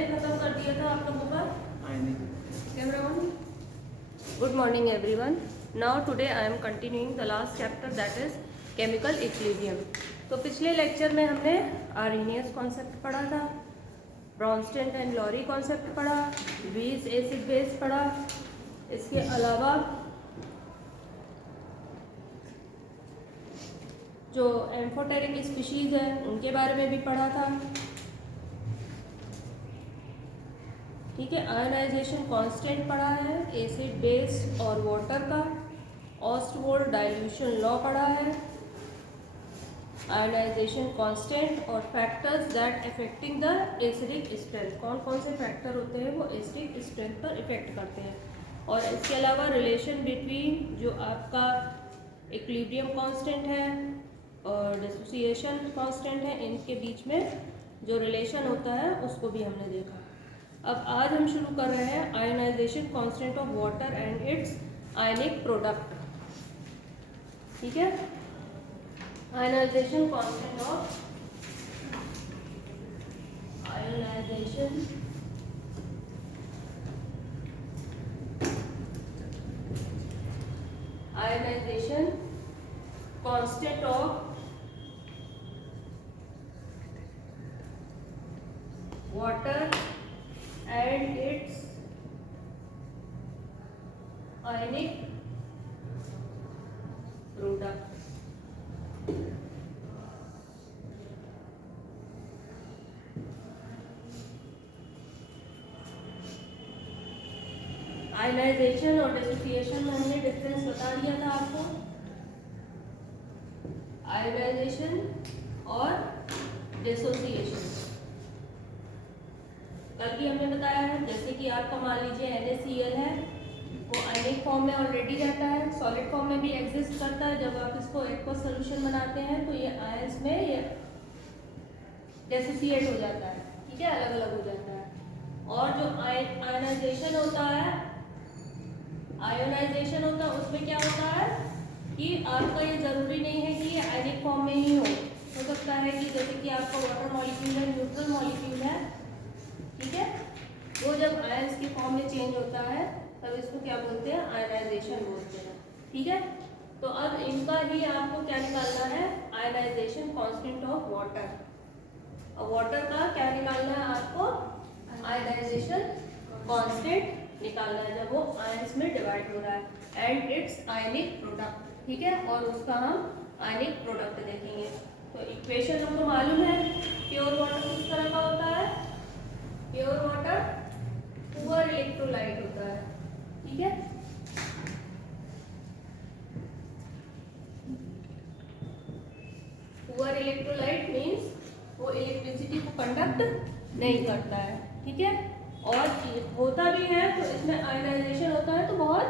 मैंने खत्म कर दिया था आप लोगों का। Camera on. Good morning everyone. Now today I am continuing the last chapter that is chemical equilibrium. तो पिछले लेक्चर में हमने आर्हेनियस कॉन्सेप्ट पढ़ा था, ब्रॉन्स्टेड एंड लॉरी कॉन्सेप्ट पढ़ा, वीज एसिड बेस पढ़ा। इसके अलावा जो एम्फोटेरिक स्पीशीज है उनके बारे में भी पढ़ा था। ठीक है, आयनाइजेशन कांस्टेंट पढ़ा है, एसिड बेस और वाटर का, ऑस्टवोल्ड डाइल्यूशन लॉ पढ़ा है, आयनाइजेशन कांस्टेंट और factors that affecting the acidic strength. कौन कौन से फैक्टर होते हैं वो एसिडिक स्ट्रेंथ पर इफेक्ट करते हैं। और इसके अलावा रिलेशन बिटवीन जो आपका इक्विलिब्रियम कांस्टेंट है और डिसोसिएशन कांस्टेंट है, इनके बीच में जो रिलेशन होता है उसको भी हमने देखा। अब आज हम शुरू कर रहे हैं ionization constant of water and its ionic product. ठीक है, ionization constant of ionization constant of water and its ionic product। Ionization और डिसोसिएशन में हमने डिफरेंस बता दिया था आपको। आयनाइजेशन और डिसोसिएशन कल भी हमने बताया है। जैसे कि आपका मान लीजिए NaCl है, वो आयनिक फॉर्म में ऑलरेडी रहता है, सॉलिड फॉर्म में भी एग्जिस्ट करता है। जब आप इसको एक्वस सोल्यूशन बनाते हैं तो ये आयंस में ये डिसोसिएट हो जाता है। ठीक है, अलग अलग हो जाता है। और जो आयनाइजेशन होता है, आयोनाइजेशन होता है, उसमें क्या होता है कि आपका ये जरूरी नहीं है कि ये आयनिक फॉर्म में ही हो सकता है कि जैसे कि आपका वाटर मॉलिक्यूल है, न्यूट्रल मॉलिक्यूल है, ठीक है, वो जब आयंस के फॉर्म में चेंज होता है तब इसको क्या बोलते हैं, आयनाइजेशन बोलते हैं। ठीक है, तो अब इनका ही आपको क्या निकालना है, आयनाइजेशन कांस्टेंट ऑफ वाटर। और वाटर का क्या निकालना है आपको, आयनाइजेशन कांस्टेंट निकालना है जब वो आयंस में डिवाइड हो रहा है, एंड इट्स आयनिक प्रोडक्ट। ठीक है, और उसका हम आयनिक प्रोडक्ट देखेंगे। तो इक्वेशन हमको मालूम है, प्योर वाटर किस तरह का होता है, प्योर वाटर पुअर इलेक्ट्रोलाइट होता है। ठीक है, पुअर इलेक्ट्रोलाइट मींस वो इलेक्ट्रिसिटी को कंडक्ट नहीं करता है। ठीक है, और होता भी है तो इसमें आयनाइजेशन होता है तो बहुत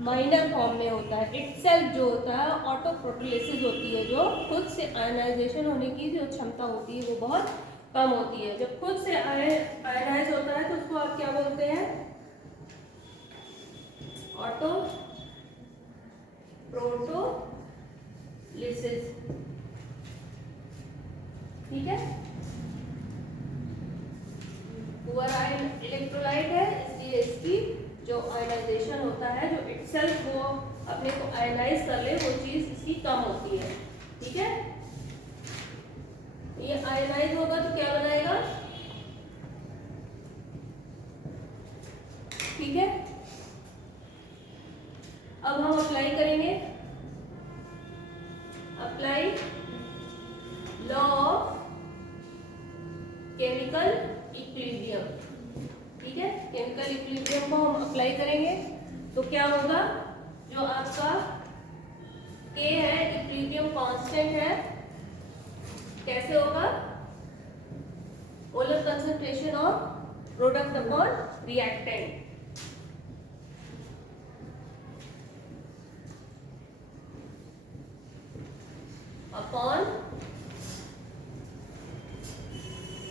माइनर फॉर्म में होता है। इटसेल्फ जो होता है ऑटो प्रोटोलिसिस होती है, जो खुद से आयनाइजेशन होने की जो क्षमता होती है वो बहुत कम होती है। जब खुद से आयनाइज होता है तो उसको आप क्या बोलते हैं, ऑटो प्रोटोलिसिस। ठीक है, पुअर इलेक्ट्रोलाइट है इसलिए इसकी जो आयनाइजेशन होता है, जो इटसेल्फ वो अपने को आयनाइज कर ले, वो चीज इसकी कम होती है। ठीक है, ये आयनाइज होगा तो क्या बनाएगा, ठीक है। अब हम अप्लाई करेंगे, apply law of chemical equilibrium. ठीक है, केमिकल इक्विलिब्रियम को हम अप्लाई करेंगे तो क्या होगा, जो आपका K है इक्विलिब्रियम कांस्टेंट है, कैसे होगा, molar concentration of product upon reactant. Upon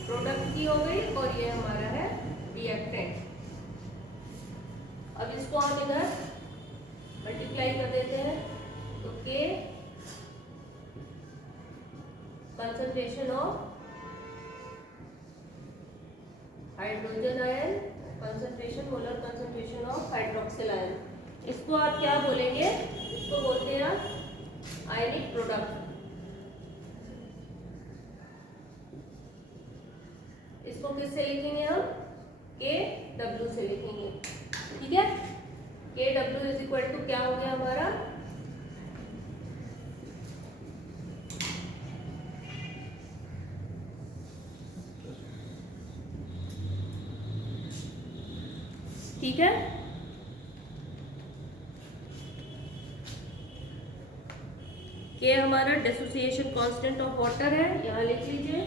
product की हो गई और ये हमारा है रिएक्टेंट। अब इसको हम इधर मल्टीप्लाई कर देते हैं तो K कंसंट्रेशन ऑफ इसको आप क्या बोलेंगे, इसको बोलते हैं आप आयनिक प्रोडक्ट। इसको किससे लिखेंगे हम, KW से लिखेंगे, ठीक है। KW इज इक्वल टू क्या हो गया हमारा, ठीक है। के हमारा डिसोसिएशन कांस्टेंट ऑफ वाटर है, यहां लिख लीजिए।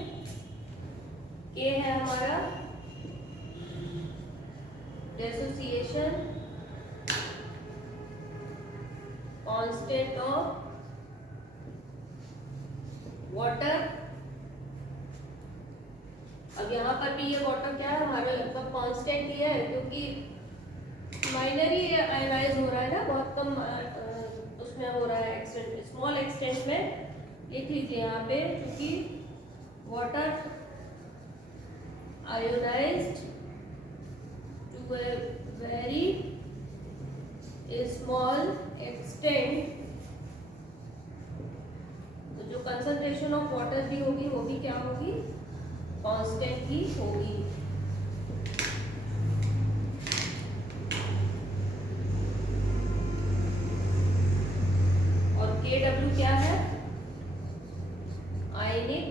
के है हमारा डिसोसिएशन कांस्टेंट ऑफ वाटर। अब यहाँ पर भी ये वाटर क्या है हमारा, लगभग कांस्टेंट ही है, क्योंकि माइनर ही आयनाइज हो रहा है ना, बहुत कम उसमें हो रहा है, एक्सटेंट स्मॉल एक्सटेंट में। लिख लीजिए यहाँ पे, क्योंकि water ionized to a very small extent, तो जो कंसंट्रेशन ऑफ वाटर भी होगी वो भी क्या होगी, कांस्टेंट ही होगी। और KW क्या है, ionic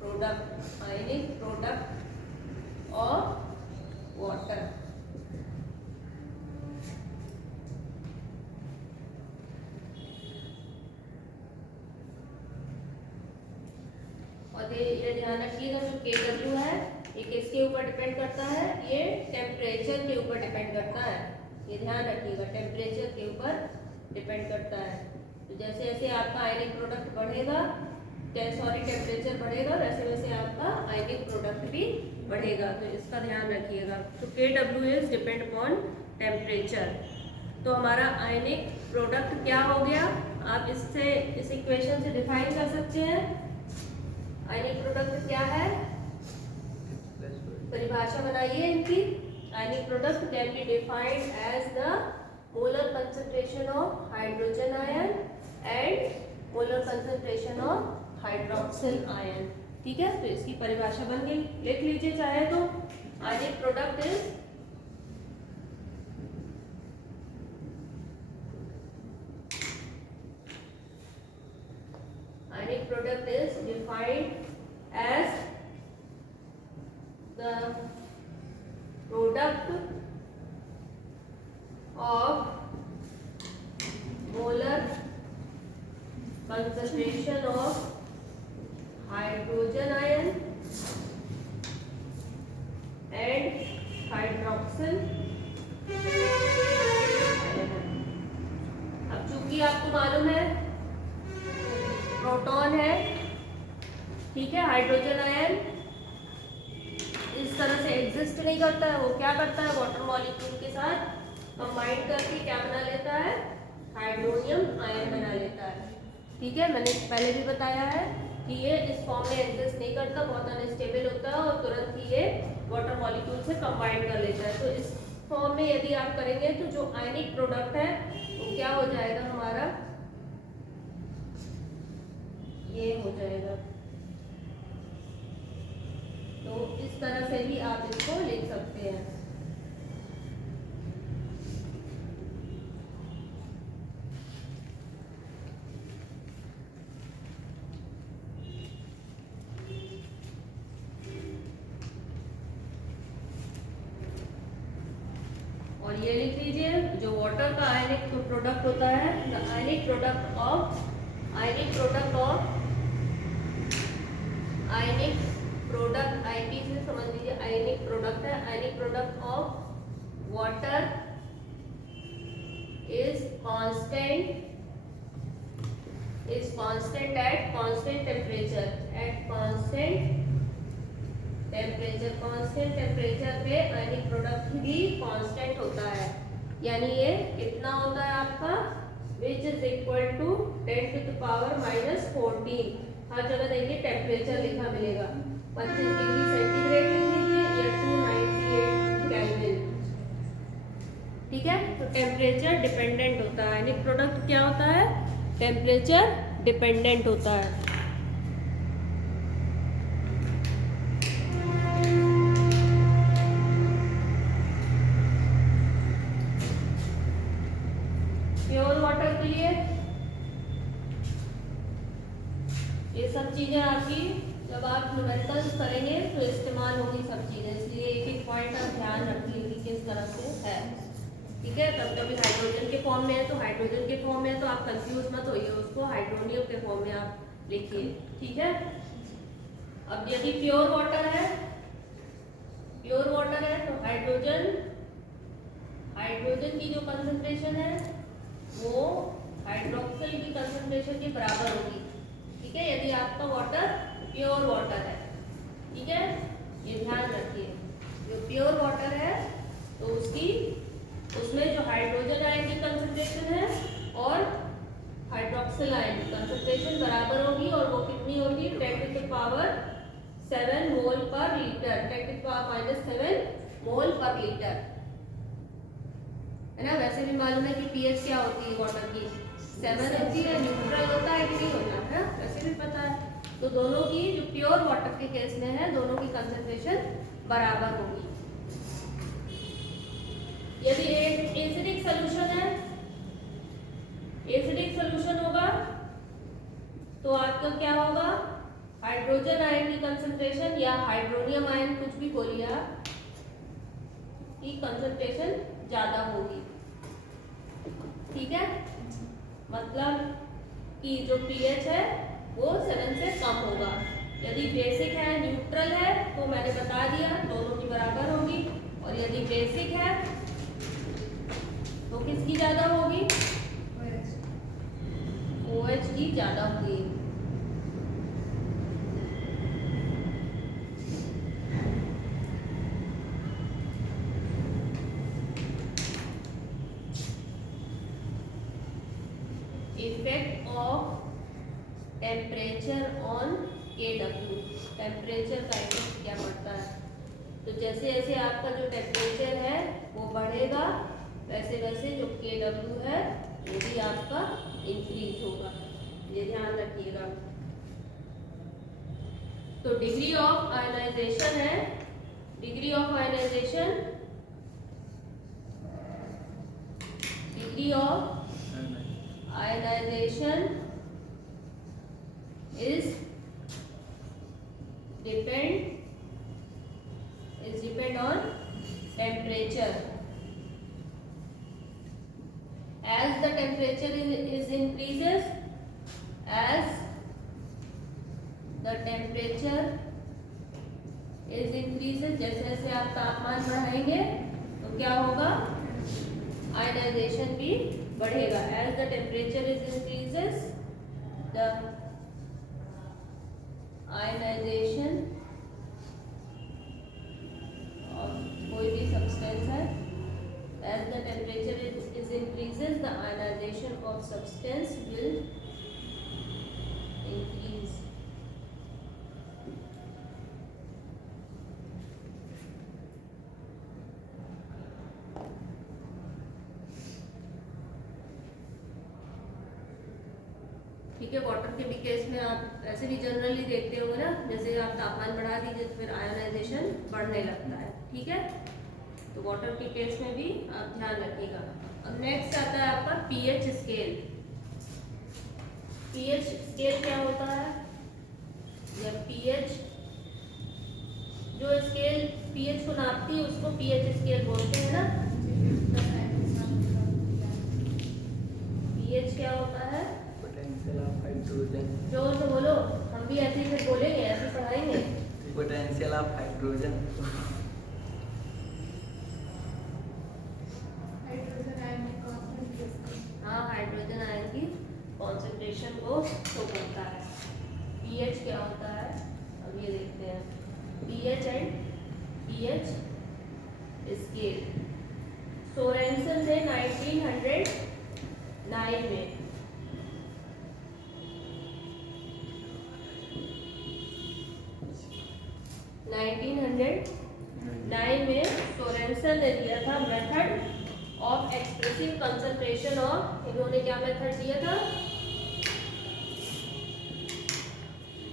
product, ionic product of water. और ये ध्यान रखिएगा, जो KW है ये किसके ऊपर डिपेंड करता है, ये टेम्परेचर के ऊपर डिपेंड करता है, ये ध्यान रखिएगा, टेम्परेचर के ऊपर डिपेंड करता है। तो जैसे जैसे आपका आयनिक प्रोडक्ट बढ़ेगा, टेम्परेचर बढ़ेगा, वैसे वैसे आपका आयनिक प्रोडक्ट भी बढ़ेगा, तो इसका ध्यान रखिएगा। तो KW is depend upon temperature. तो हमारा आयनिक प्रोडक्ट क्या हो गया, आप इससे इस इक्वेशन से डिफाइन कर सकते हैं। आयनिक प्रोडक्ट क्या है, परिभाषा बनाइए इनकी। Ionic product can be defined as the molar concentration of hydrogen ion and molar concentration of hydroxyl ion, ठीक है। तो इसकी परिभाषा बन गई, लिख लीजिए चाहे तो। Ionic product is ionic product is defined as the product of molar concentration of hydrogen ion and hydroxyl ion। अब चूंकि आपको मालूम है प्रोटॉन है, ठीक है, हाइड्रोजन आयन इस तरह से एग्जिस्ट नहीं करता है, वो क्या करता है, वाटर मॉलिक्यूल के साथ कंबाइन करके क्या बना लेता है, हाइड्रोनियम आयन बना लेता है, ठीक है। मैंने पहले भी बताया है कि ये इस फॉर्म में एग्जिस्ट नहीं करता, बहुत अनस्टेबल होता है और तुरंत ही ये वाटर मॉलिक्यूल से कंबाइन कर लेता है। तो इस फॉर्म में यदि आप करेंगे तो जो आयनिक प्रोडक्ट है वो क्या हो जाएगा हमारा, ये हो जाएगा। तो इस तरह से भी आप इसको लिख सकते हैं। और ये लिख लीजिए, जो वाटर का आयनिक प्रोडक्ट होता है, the ionic product of ionic product, IP से समझ लीजिए, आयनिक प्रोडक्ट है, ionic product of water is constant at constant temperature, constant temperature पे आयनिक प्रोडक्ट भी कांस्टेंट होता है, यानी ये कितना होता है आपका, विच इज इक्वल टू 10⁻⁻14। हर जगह देखिए टेम्परेचर लिखा मिलेगा, 25 डिग्री सेंटीग्रेड लिख लीजिए या 298 केल्विन, ठीक है। तो टेम्परेचर डिपेंडेंट होता है, यानी प्रोडक्ट क्या होता है, टेम्परेचर डिपेंडेंट होता है। प्योर वाटर के लिए ये सब चीजें आपकी जब आप न्यूमेरिकल्स करेंगे तो इस्तेमाल होगी सब चीजें, इसलिए एक एक पॉइंट आप ध्यान रखिए कि किस तरह से है। ठीक है। कभी कभी हाइड्रोजन के फॉर्म में है तो हाइड्रोजन के फॉर्म में है तो आप कंफ्यूज मत होइए, उसको हाइड्रोनियम के फॉर्म में आप लिखिए। ठीक है। अब यदि प्योर वाटर है, प्योर वाटर है तो हाइड्रोजन, हाइड्रोजन की जो कंसंट्रेशन है वो हाइड्रोक्सिल की कंसंट्रेशन के बराबर होगी। ठीक है, यदि आपका वाटर प्योर वाटर है। ठीक है, ये ध्यान रखिए। जो प्योर वाटर है तो उसकी, उसमें जो हाइड्रोजन आयन की कंसंट्रेशन है और हाइड्रोक्सिल आयन की कंसंट्रेशन बराबर होगी, और वो कितनी होगी, 10⁻⁷ मोल पर लीटर, 10⁻⁻7 मोल पर लीटर, है ना। वैसे भी मालूम है कि पीएच क्या होती है वाटर की, 7 होती है। न्यूट्रल होता है कि नहीं होता है, वैसे भी पता है। तो दोनों की, जो प्योर वाटर के केस में है, दोनों की कंसंट्रेशन बराबर होगी। यदि एसिडिक सोल्यूशन है, एसिडिक सोल्यूशन होगा तो आपका क्या होगा, हाइड्रोजन आयन की कंसंट्रेशन या हाइड्रोनियम आयन, कुछ भी बोलिए आप, की कंसंट्रेशन ज्यादा होगी। ठीक है, मतलब कि जो पीएच है वो 7 से कम होगा। यदि बेसिक है, न्यूट्रल है, तो मैंने बता दिया दोनों की बराबर होगी। और यदि बेसिक है तो किसकी ज्यादा होगी, OH की ज्यादा होगी। Effect of temperature on KW, temperature का इफेक्ट क्या पड़ता है। तो जैसे जैसे आपका जो टेम्परेचर है वो बढ़ेगा, वैसे वैसे जो KW है वो भी आपका इंक्रीज होगा, ये ध्यान रखिएगा। तो डिग्री ऑफ आयनाइजेशन है, degree of ionization, degree of ionization is depend on temperature. As the temperature is increases, as the temperature is increases, जैसे जैसे आप तापमान बढ़ाएंगे तो क्या होगा, आयनाइजेशन भी बढ़ेगा। As the temperature is increases, the ionization of कोई भी substance है, as the temperature is increases, the ionization of substance will increase. ठीक है, वाटर के भी केस में आप ऐसे भी जनरली देखते होंगे ना, जैसे आप तापमान बढ़ा दीजिए तो फिर आयोनाइजेशन बढ़ने लगता है। ठीक है, तो वाटर के केस में भी आप ध्यान रखिएगा। अब नेक्स्ट आता है आपका पीएच स्केल। पीएच स्केल क्या होता है, या पीएच, जो स्केल पीएच को नापती है उसको पीएच स्केल बोलते हैं ना। पीएच क्या होता है, पोटेंशियल ऑफ हाइड्रोजन, जोर से बोलो, हम भी ऐसे ही फिर बोलेंगे, ऐसे पढ़ाएंगे। पोटेंशियल ऑफ हाइड्रोजन, हाँ, हाइड्रोजन आयन की कॉन्सेंट्रेशन को शो करता है। पीएच क्या होता है, अब ये देखते हैं। PH and pH scale Sorensen ने 1909 में, सोरेनसन ने दिया था method of expressing concentration of, इन्होंने क्या मेथड दिया था,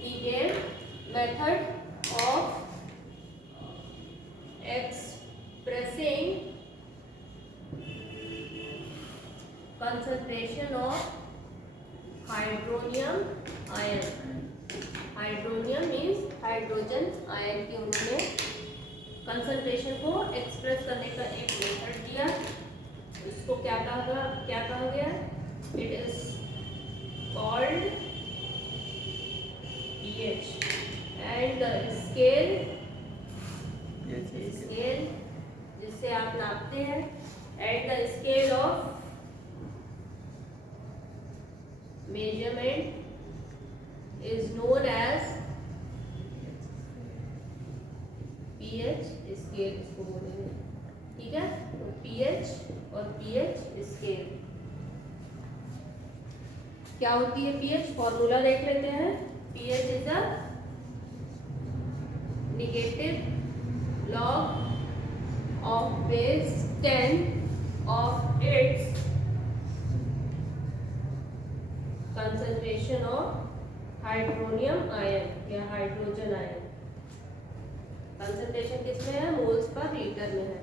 he gave method of expressing concentration of hydronium ion. Hydronium means hydrogen ion की उन्होंने कंसंट्रेशन को एक्सप्रेस करने का एक मेथड दिया। इसको क्या कहा गया, it is called pH and the scale जिससे आप नापते हैं, at the scale of measurement is known as pH scale, इसको बोलेंगे, ठीक है। तो pH और pH scale क्या होती है, pH फॉर्मूला देख लेते हैं। pH is a negative log of base 10 of its concentration of hydronium ion या हाइड्रोजन आयन। कंसंट्रेशन किसमें है, मोल्स पर लीटर में है।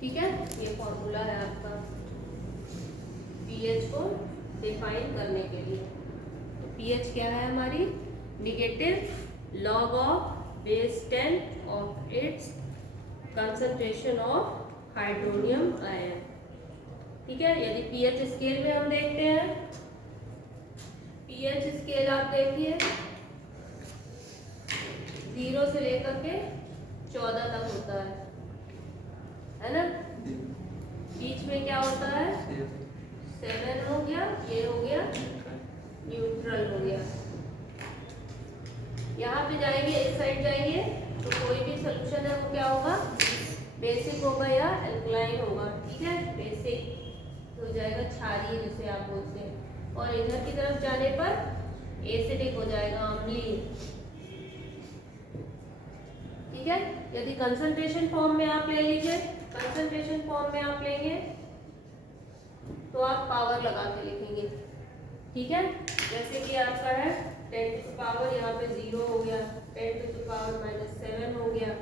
ठीक है, ये फॉर्मूला है आपका पीएच को डिफाइन करने के लिए। तो पीएच क्या है हमारी, negative log of base 10 of its concentration of hydronium ion. ठीक है, यदि पीएच स्केल में हम देखते हैं, पीएच स्केल आप देखिए 0 से लेकर के 14 तक होता है ना। बीच में क्या होता है, 7 हो गया, ये हो गया न्यूट्रल हो गया। यहाँ पे जाएंगे, इस साइड जाएंगे तो कोई भी सोल्यूशन है वो क्या होगा, बेसिक होगा या एल्कलाइन होगा। ठीक है, बेसिक हो जाएगा, क्षारीय जिसे आप बोलते हैं, और इधर की तरफ जाने पर एसिडिक हो जाएगा, अम्लीय। ठीक है, यदि कंसंट्रेशन फॉर्म में आप ले लीजिए, कंसंट्रेशन फॉर्म में आप लेंगे तो आप पावर लगा के लिखेंगे। ठीक है, जैसे कि आपका है 10 टू द पावर, यहाँ पे 0 हो गया, 10 टू द पावर -7 हो गया,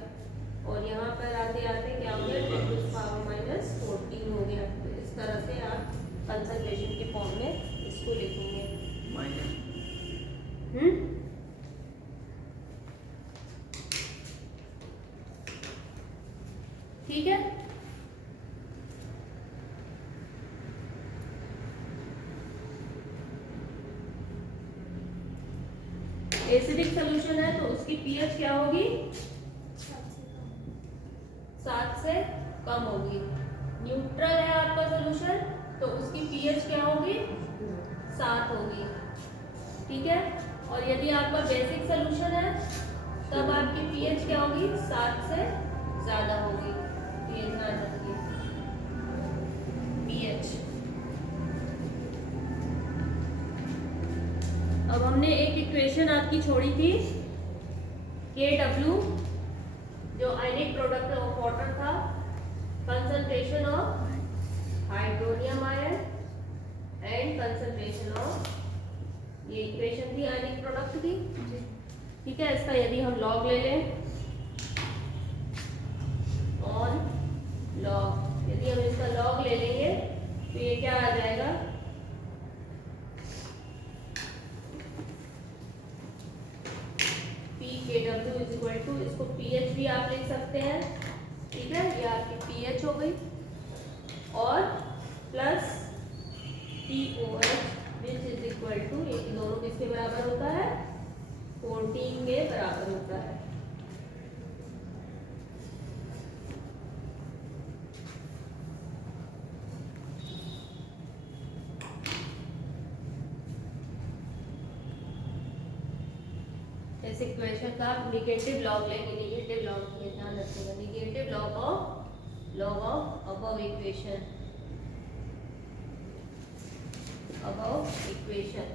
और यहाँ पर आते आते क्या हो गया, 10 टू द पावर -14 हो गया। तो इस तरह से आप कंसंट्रेशन के फॉर्म में इसको लिखेंगे। ठीक है, एसिडिक सोल्यूशन है तो उसकी पीएच क्या होगी, 7 से कम होगी। न्यूट्रल है आपका सोल्यूशन तो उसकी पीएच क्या होगी, 7 होगी। ठीक है, और यदि आपका बेसिक सोल्यूशन है तब आपकी पीएच क्या होगी, 7 से ज्यादा होगी। तो ये ध्यान रखिए, पीएच। अब हमने एक इक्वेशन आपकी छोड़ी थी, KW जो आयनिक प्रोडक्ट ऑफ वाटर था, concentration of hydronium ion and concentration of, ये इक्वेशन थी आयनिक प्रोडक्ट की। ठीक है, इसका यदि हम लॉग ले लें, ऑन लॉग, यदि हम इसका लॉग ले लेंगे तो ये क्या आ जाएगा, KW इज इक्वल टू, इसको पीएच भी आप लिख सकते हैं। ठीक है, ये आपकी पीएच हो गई, और plus TOH which is equal to, ये दोनों किसके बराबर होता है, 14 के बराबर होता है। इस इक्वेशन का आप निगेटिव लॉग लेंगे, निगेटिव लॉग ये ध्यान रखिएगा, negative log of above equation, above equation.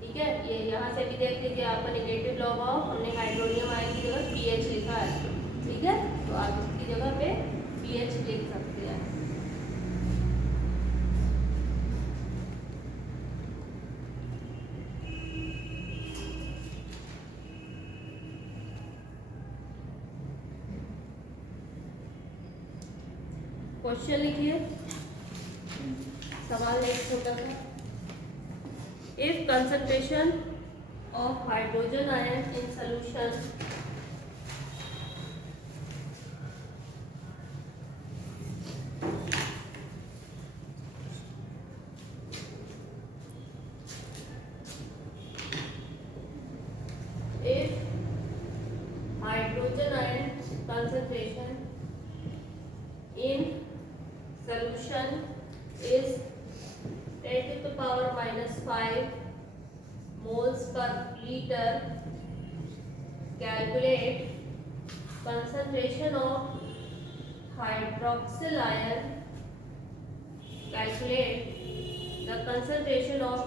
ठीक है, ये यहाँ से भी देख लीजिए, आपका निगेटिव लॉग ऑफ, हमने हाइड्रोनियम आयन की जगह पीएच लिखा है, क्वेश्चन लिखिए, सवाल एक छोटा सा। If concentration of hydrogen ion in solution if hydrogen ion concentration in solution is 10 to the power minus 5 moles per liter, calculate concentration of hydroxyl ion, calculate the concentration of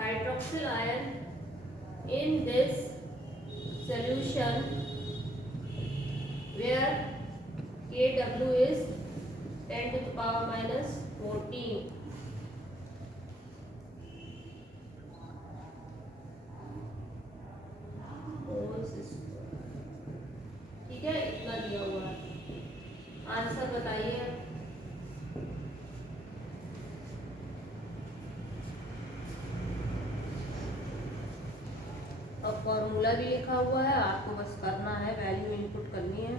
hydroxyl ion in this solution where Kw is 10 to the power minus 14. ठीक है, इतना दिया हुआ है। Answer बताइए। अब formula भी लिखा हुआ है, आपको बस करना है, वैल्यू इनपुट करनी है।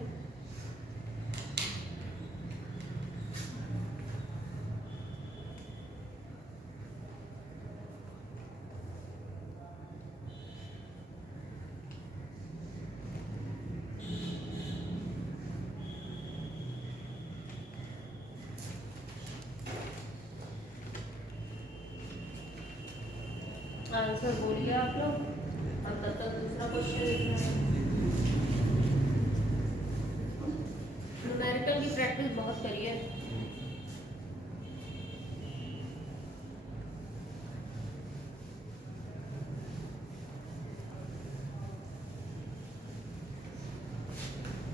आंसर बोलिए आप लोग, हम तब तक दूसरा क्वेश्चन लिख रहे हैं। न्यूमेरिकल की प्रैक्टिस बहुत करिए।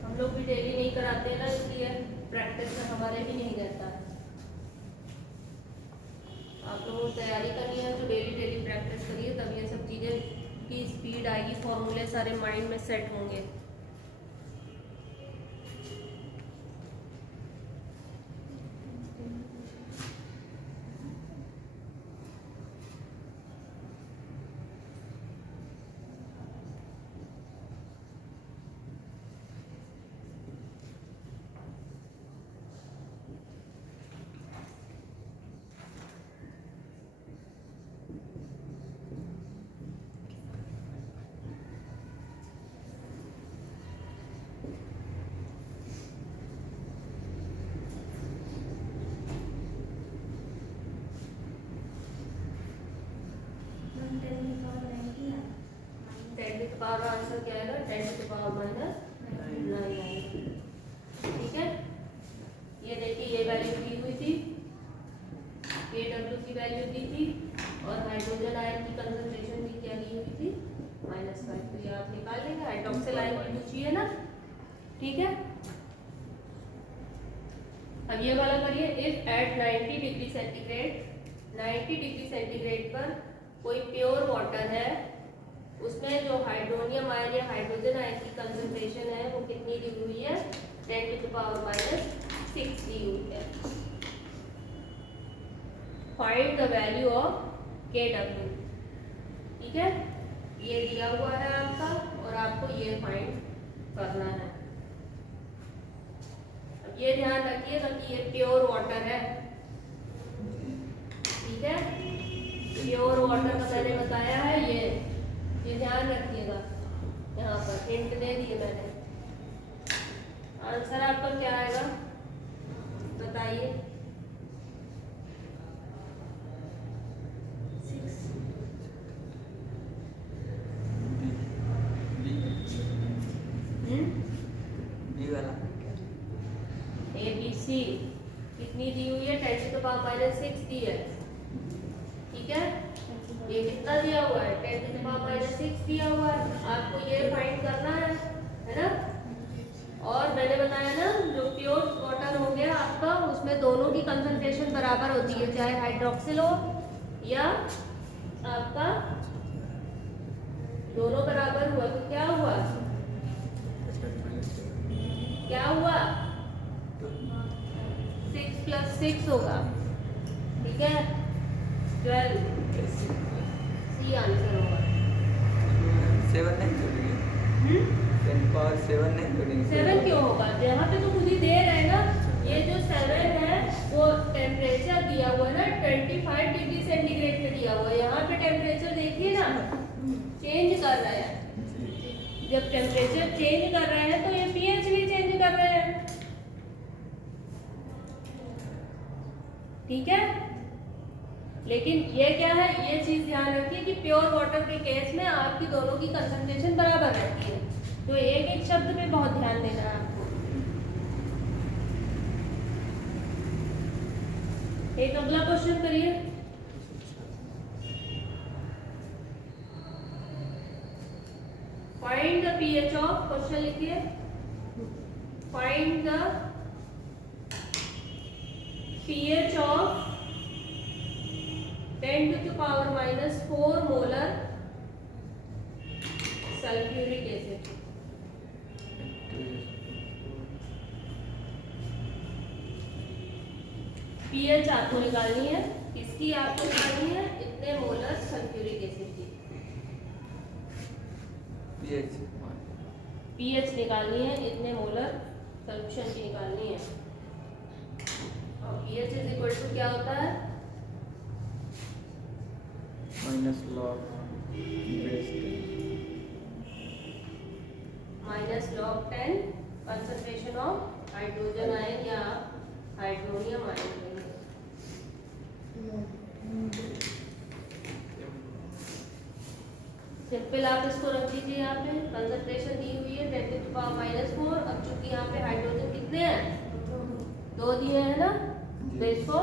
हम लोग भी डेली नहीं कराते ना, इसलिए प्रैक्टिस में हमारे भी नहीं रहता है। आप लोगों को तैयारी करनी है तो डेली डेली प्रैक्टिस करिए, तब ये सब चीज़ें की स्पीड आएगी, फॉर्मूले सारे माइंड में सेट होंगे। पावर आंसर क्या आएगा, 10 टू पावर माइनस 9। ठीक है, ये देखिए ये वैल्यू दी हुई थी, Kw की वैल्यू दी थी, और हाइड्रोजन आयन की कंसंट्रेशन भी क्या दी हुई थी, -5। तो ये आप निकाल लेंगे, हाइड्रोक्सिल आयन की पूछी है ना। ठीक है, अब ये वाला करिए। If at 90 degree centigrade, 90 degree centigrade पर कोई प्योर वाटर है, उसमें जो हाइड्रोनियम आयन या हाइड्रोजन आयन की कंसंट्रेशन है वो कितनी दी हुई है, 10 टू द पावर -6 दी हुई है। Find the value of Kw। ठीक है, ये दिया हुआ है आपका, और आपको ये फाइंड करना है। अब ये ध्यान रखिएगा कि ये प्योर वाटर है। ठीक है, प्योर वाटर का मैंने बताया है, ये ध्यान रखिएगा। यहाँ पर हिंट दे दिए मैंने। आंसर आपका क्या आएगा बताइए। 6 ABC कितनी दी हुई है, 10 टू द पावर -6 दी है। ठीक है, ये कितना दिया हुआ है, 10 टू द पावर -6 दिया हुआ है। आपको ये फाइंड करना है ना। और मैंने बताया ना, जो प्योर वाटर हो गया आपका, उसमें दोनों की कंसंट्रेशन बराबर होती है, चाहे हाइड्रोक्सिल हो या आपका दोनों बराबर हुआ। तो क्या हुआ, क्या हुआ, 6 प्लस 6 होगा, ठीक है, 12 सी आंसर होगा। 7 नहीं जोड़ेंगे, 10⁻7 नहीं जोड़ेंगे। 7 क्यों होगा? यहाँ पे तो खुद ही दे रहे हैं ना, ये जो 7 है वो टेम्परेचर दिया हुआ है ना, 25 डिग्री सेंटीग्रेड पे दिया हुआ है। यहाँ पे टेम्परेचर देखिए ना, चेंज कर रहे हैं। जब टेम्परेचर चेंज कर रहे हैं तो ये पीएच भी चेंज कर रहे हैं, ठीक है। लेकिन ये क्या है, ये चीज ध्यान रखिए कि प्योर वाटर के केस में आपकी दोनों की कंसंट्रेशन बराबर रहती है, तो एक एक शब्द पे बहुत ध्यान देना है आपको। एक अगला क्वेश्चन करिए। Find the pH of, question लिखिए, find the pH of 10⁻⁻4 molar sulphuric acid. pH आपको निकालनी है, किसकी आपको निकालनी है? इतने मोलर सल्फ्यूरिक एसिड की pH निकालनी है, इतने मोलर सॉल्यूशन की निकालनी है। pH इज इक्वल टू क्या होता है? -log10 concentration of hydrogen ion या हाइड्रोनियम आयन। सिंपल आप इसको रख दीजिए, यहाँ पे कंसंट्रेशन दी हुई है 10⁻⁻4। अब चूंकि यहाँ पे हाइड्रोजन कितने हैं? 2 दिए हैं ना, तो इसको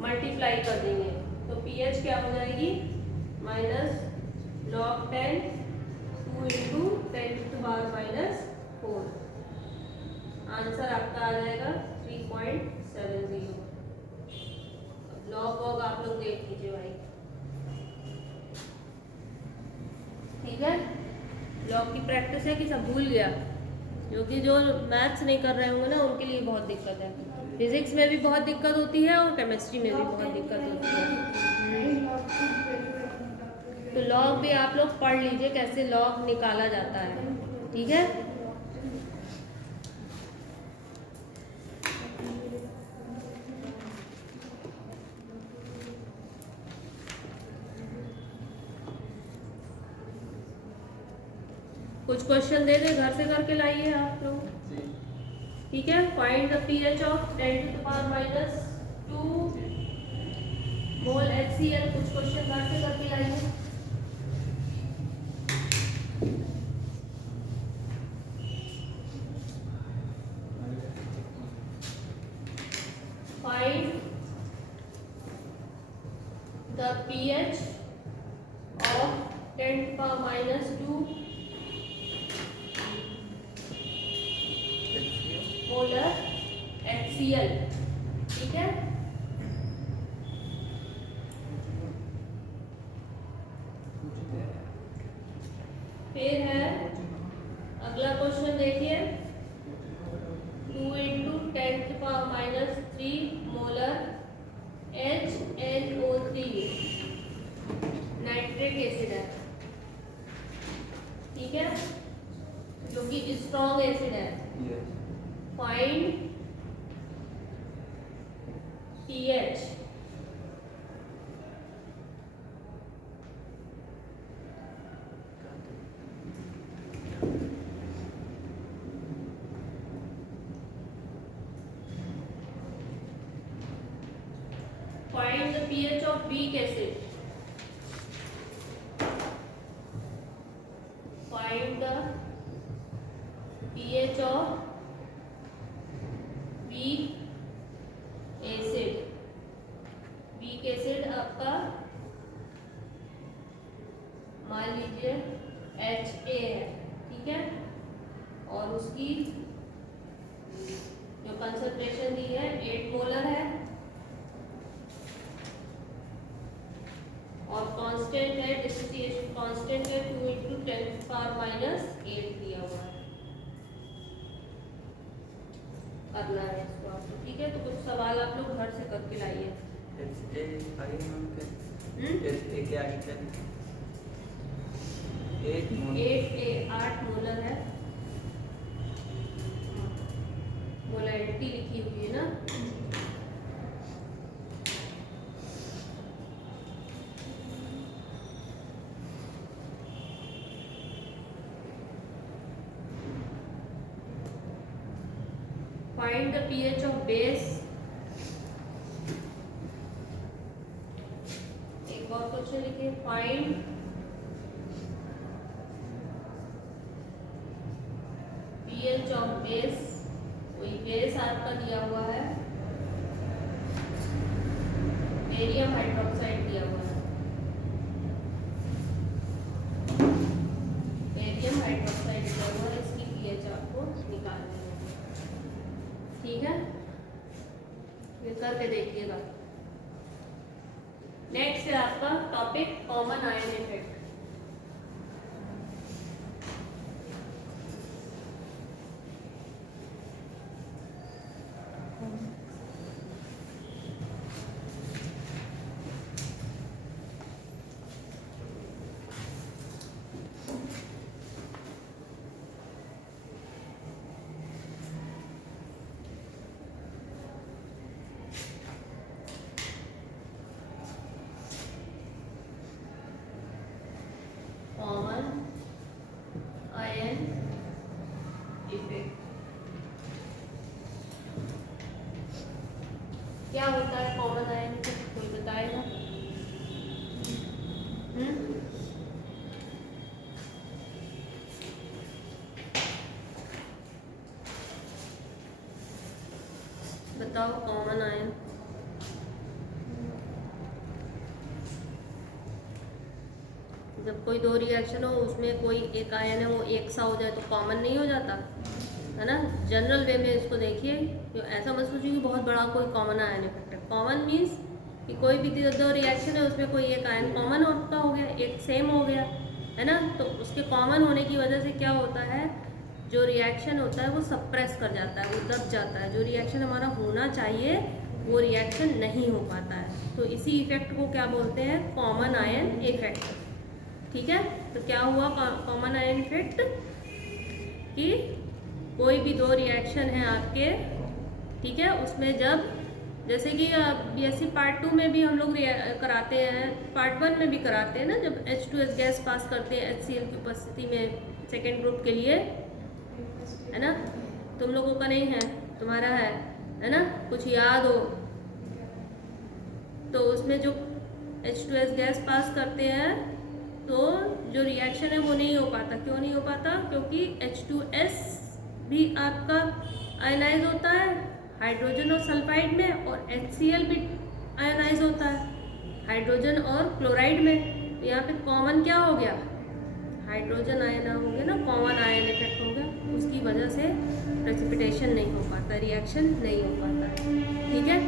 मल्टीप्लाई कर देंगे तो pH क्या हो जाएगी? -log10 2 × 10⁻⁻4। आंसर आपका आ जाएगा 3.70। लॉग वॉग आप लोग देख लीजिए भाई, ठीक है। लॉग की प्रैक्टिस है कि सब भूल गया, क्योंकि जो मैथ्स नहीं कर रहे होंगे ना उनके लिए बहुत दिक्कत है। फिजिक्स में भी बहुत दिक्कत होती है और केमिस्ट्री में भी बहुत दिक्कत होती है। तो लॉग भी आप लोग पढ़ लीजिए कैसे लॉग निकाला जाता है, ठीक है। कुछ क्वेश्चन दे दे, घर से करके लाइए आप लोग, ठीक है। Find the pH of 10⁻⁻2 mole HCl। कुछ क्वेश्चन घर से करके लाइए। Find the pH of 10⁻⁻2 molar HCl, ठीक है। फिर है अगला क्वेश्चन देखिए, 2 × 10⁻³ मोलर HNO3 नाइट्रिक एसिड है, ठीक है, जो कि स्ट्रॉन्ग एसिड है। Find pH find the pH of weak acid। Find the pH of weak acid. Weak acid आपका मान लीजिए HA है, ठीक है, और उसकी जो कंसंट्रेशन दी है 8 मोलर है और कांस्टेंट है, डिसोसिएशन कांस्टेंट है 2 × 10⁻⁸ दिया हुआ है। करना है इसको आपको, ठीक है। तो कुछ सवाल आप लोग घर से करके लाइए। HA आगे नाम क्या? HA के आगे क्या? 8 मोलर है, मोलैरिटी लिखी हुई है ना। Find the pH of base. एक और क्वेश्चन लिखे, फाइंड pH ऑफ बेस। कोई बेस आपका दिया हुआ है, बेरियम हाइड्रोक्साइड दिया हुआ है, बेरियम हाइड्रोक्साइड दिया हुआ है, इसकी pH आपको निकालनी है, ठीक है। ये करके देखिएगा। नेक्स्ट है आपका topic common ion effect. Common ion effect क्या होता है? कॉमन आयन इफेक्ट कोई बताएगा? बताओ कॉमन आयन। जब कोई दो रिएक्शन हो उसमें कोई एक आयन है वो एक सा हो जाए तो कॉमन नहीं हो जाता है ना। जनरल वे में इसको देखिए, तो ऐसा मत सोचिए कि बहुत बड़ा कोई कॉमन आयन इफेक्ट है। कॉमन मीन्स कि कोई भी दो रिएक्शन है उसमें कोई एक आयन कॉमन होता हो गया, एक सेम हो गया है ना। तो उसके कॉमन होने की वजह से क्या होता है, जो रिएक्शन होता है वो सप्रेस कर जाता है, वो दब जाता है। जो रिएक्शन हमारा होना चाहिए वो रिएक्शन नहीं हो पाता है। तो इसी इफेक्ट को क्या बोलते हैं? कॉमन आयन इफेक्ट, ठीक है। तो क्या हुआ कॉमन आयन इफेक्ट कि कोई भी दो रिएक्शन है आपके, ठीक है, उसमें जब जैसे कि BSc पार्ट 2 में भी हम लोग कराते हैं, पार्ट 1 में भी कराते हैं ना, जब H2S गैस पास करते हैं HCl की उपस्थिति में सेकेंड ग्रुप के लिए, है ना। तुम लोगों का नहीं है, तुम्हारा है ना, कुछ याद हो तो उसमें जो H2S गैस पास करते हैं तो जो रिएक्शन है वो नहीं हो पाता। क्यों नहीं हो पाता? क्योंकि H2S भी आपका आयनाइज होता है हाइड्रोजन और सल्फाइड में, और HCl भी आयनाइज होता है हाइड्रोजन और क्लोराइड में। तो यहाँ पे कॉमन क्या हो गया? हाइड्रोजन आयन हो गया ना, कॉमन आयन इफेक्ट हो गया। उसकी वजह से प्रेसिपिटेशन नहीं हो पाता, रिएक्शन नहीं हो पाता, ठीक है।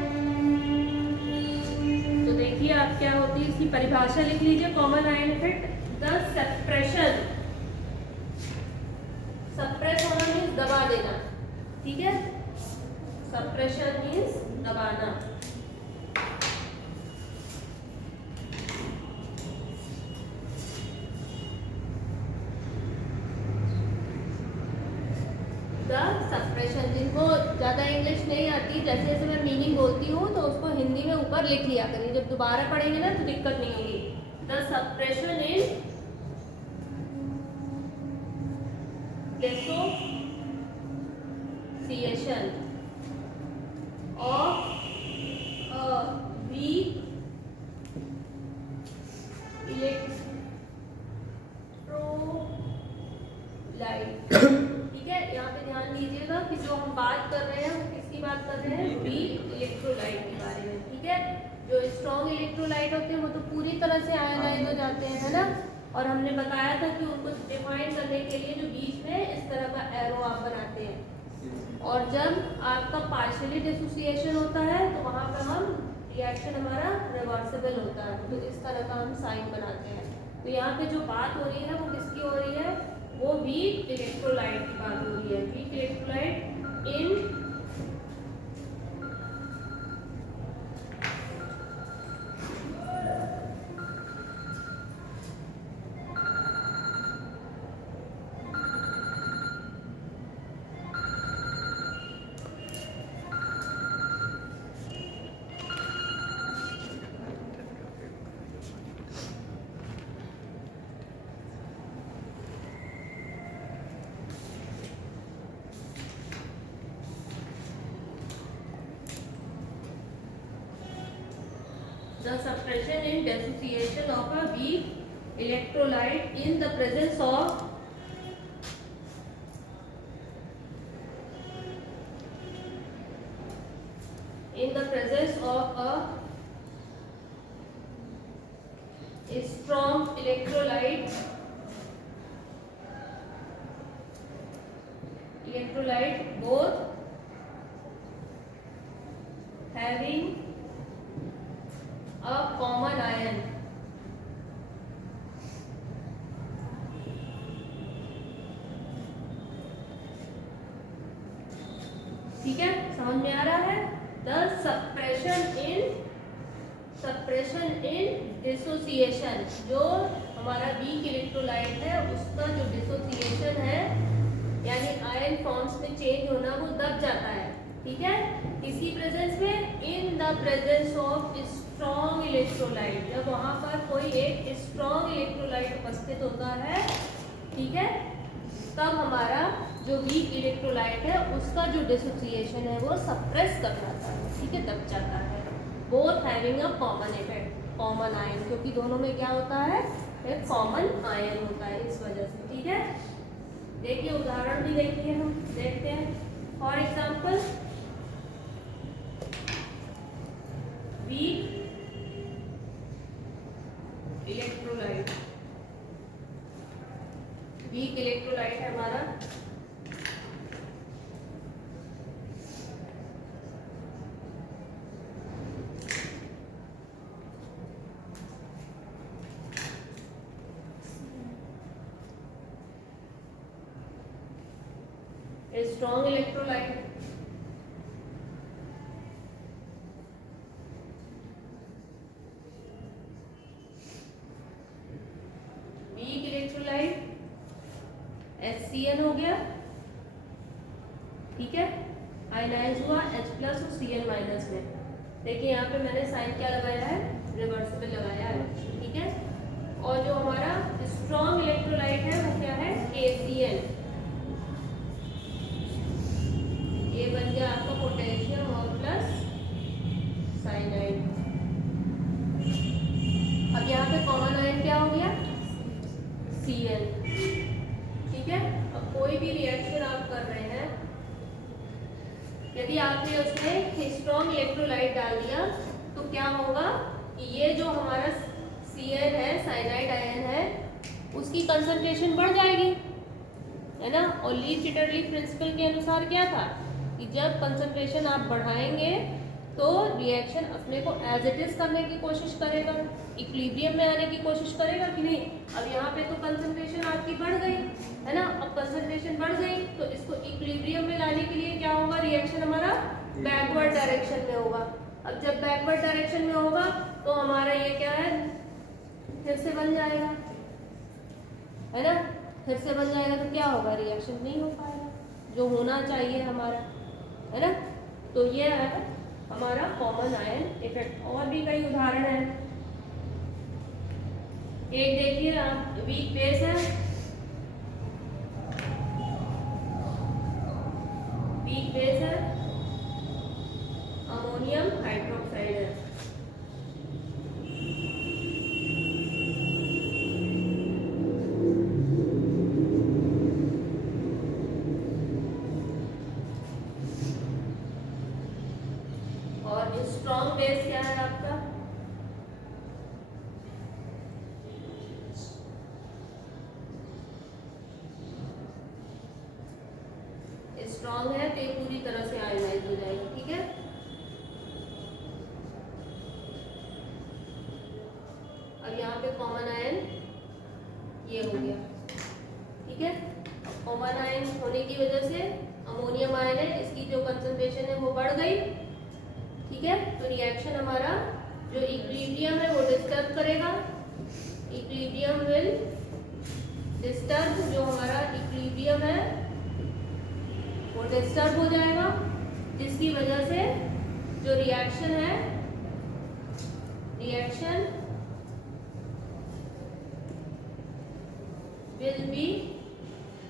तो देखिए आप क्या होती है इसकी परिभाषा लिख लीजिए। Common ion effect, the suppression, suppress होना मीन्स दबा देना, ठीक है। सप्रेशन मीन्स दबाना। सप्रेशन, जिनको ज़्यादा इंग्लिश नहीं आती, जैसे जैसे मैं मीनिंग बोलती हूँ तो उसको हिंदी में ऊपर लिख लिया करिए, जब दोबारा पढ़ेंगे ना तो दिक्कत नहीं होगी। The suppression is dissociation of a weak electrolyte, ठीक है। यहाँ पे ध्यान दीजिएगा कि जो हम बात कर रहे हैं वो किसकी बात कर रहे हैं? वीक इलेक्ट्रोलाइट के बारे में, ठीक है। जो स्ट्रॉन्ग इलेक्ट्रोलाइट होते हैं वो तो पूरी तरह से आयनाइज हो जाते हैं, है ना। और हमने बताया था कि उनको डिफाइन करने के लिए जो बीच में इस तरह का एरो आप बनाते हैं, और जब आपका पार्शियली डिसोसिएशन होता है तो वहाँ पर हम रिएक्शन हमारा रिवर्सिबल होता है, तो इस तरह का हम साइन बनाते हैं। तो यहाँ पे जो बात हो रही है वो किसकी हो रही है? वो वीक इलेक्ट्रोलाइट की बात हो रही है। Weak electrolyte in the suppression in dissociation of a weak electrolyte in the presence of a strong electrolyte both having a common ion. ठीक है, समझ में आ रहा है? द सप्रेशन इन डिसोसिएशन, जो हमारा वीक इलेक्ट्रोलाइट है उसका जो डिसोसिएशन है यानी आयन फॉर्म्स में चेंज होना, वो दब जाता है। ठीक है, किसकी प्रेजेंस में? In the presence of strong electrolyte, जब वहां पर कोई एक स्ट्रॉन्ग इलेक्ट्रोलाइट उपस्थित होता है, ठीक है, तब हमारा जो वीक इलेक्ट्रोलाइट है उसका जो डिसोसिएशन है वो सप्रेस कर जाता है। ठीक है, दब जाता है। Both having a common effect, common ion, क्योंकि दोनों में क्या होता है? एक कॉमन आयन होता है, इस वजह से। ठीक है, देखिए उदाहरण भी देखिए, हम देखते हैं। For example, weak electrolyte, weak electrolyte है हमारा strong electrolyte, weak electrolyte HCl हो गया। ठीक है, आयनाइज हुआ H+ और Cl- में। देखिए यहाँ पे मैंने साइन क्या लगाया है? रिवर्सिबल लगाया है। ठीक है, और जो हमारा स्ट्रॉन्ग इलेक्ट्रोलाइट है वो क्या है? KCl। ये बन गया आपका पोटेशियम और प्लस साइनाइड। अब यहाँ पे कॉमन आयन क्या हो गया? Cl। ठीक है, अब कोई भी रिएक्शन आप कर रहे हैं, यदि आपने उसमें स्ट्रॉन्ग इलेक्ट्रोलाइट डाल दिया तो क्या होगा कि ये जो हमारा Cl है, साइनाइड आयन है, उसकी कंसंट्रेशन बढ़ जाएगी, है ना। और ली चिटरली प्रिंसिपल के अनुसार क्या था कि जब कंसंट्रेशन आप बढ़ाएंगे तो रिएक्शन अपने को एज इट इज करने की कोशिश करेगा, इक्विलिब्रियम में आने की कोशिश करेगा कि नहीं। अब यहाँ पे तो कंसंट्रेशन आपकी बढ़ गई, है ना। अब कंसंट्रेशन बढ़ गई तो इसको इक्विलिब्रियम में लाने के लिए क्या होगा? रिएक्शन हमारा बैकवर्ड डायरेक्शन में होगा। अब जब बैकवर्ड डायरेक्शन में होगा तो हमारा ये क्या है? फिर से बन जाएगा, है ना। फिर से बन जाएगा तो क्या होगा? रिएक्शन नहीं हो पाएगा जो होना चाहिए हमारा, है ना। तो ये है हमारा कॉमन आयन इफेक्ट। और भी कई उदाहरण है। एक देखिए आप, वीक बेस है, वीक बेस है, अमोनियम हाइड्रोक्साइड है। और स्ट्रॉन्ग बेस क्या है आपका? स्ट्रॉन्ग है तो ये पूरी तरह से आयनाइज हो जाएगा। ठीक है, अब यहाँ पे कॉमन आयन ये हो गया। ठीक है, अब कॉमन आयन होने की वजह से अमोनियम आयन है, इसकी जो कंसंट्रेशन है वो बढ़ गई। ठीक है, तो रिएक्शन हमारा जो इक्विलिब्रियम है वो डिस्टर्ब करेगा। इक्विलिब्रियम विल डिस्टर्ब, जो हमारा इक्विलिब्रियम है वो डिस्टर्ब हो जाएगा, जिसकी वजह से जो रिएक्शन है, reaction will be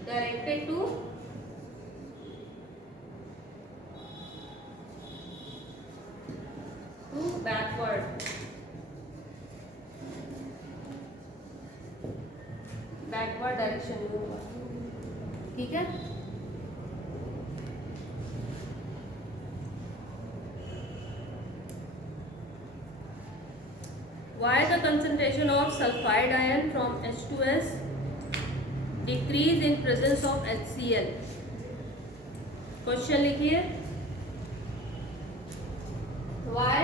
directed to backward. Backward direction में होगा। ठीक है, why the concentration of sulfide ion from H2S decrease in presence of HCl? Question लिखिए, why,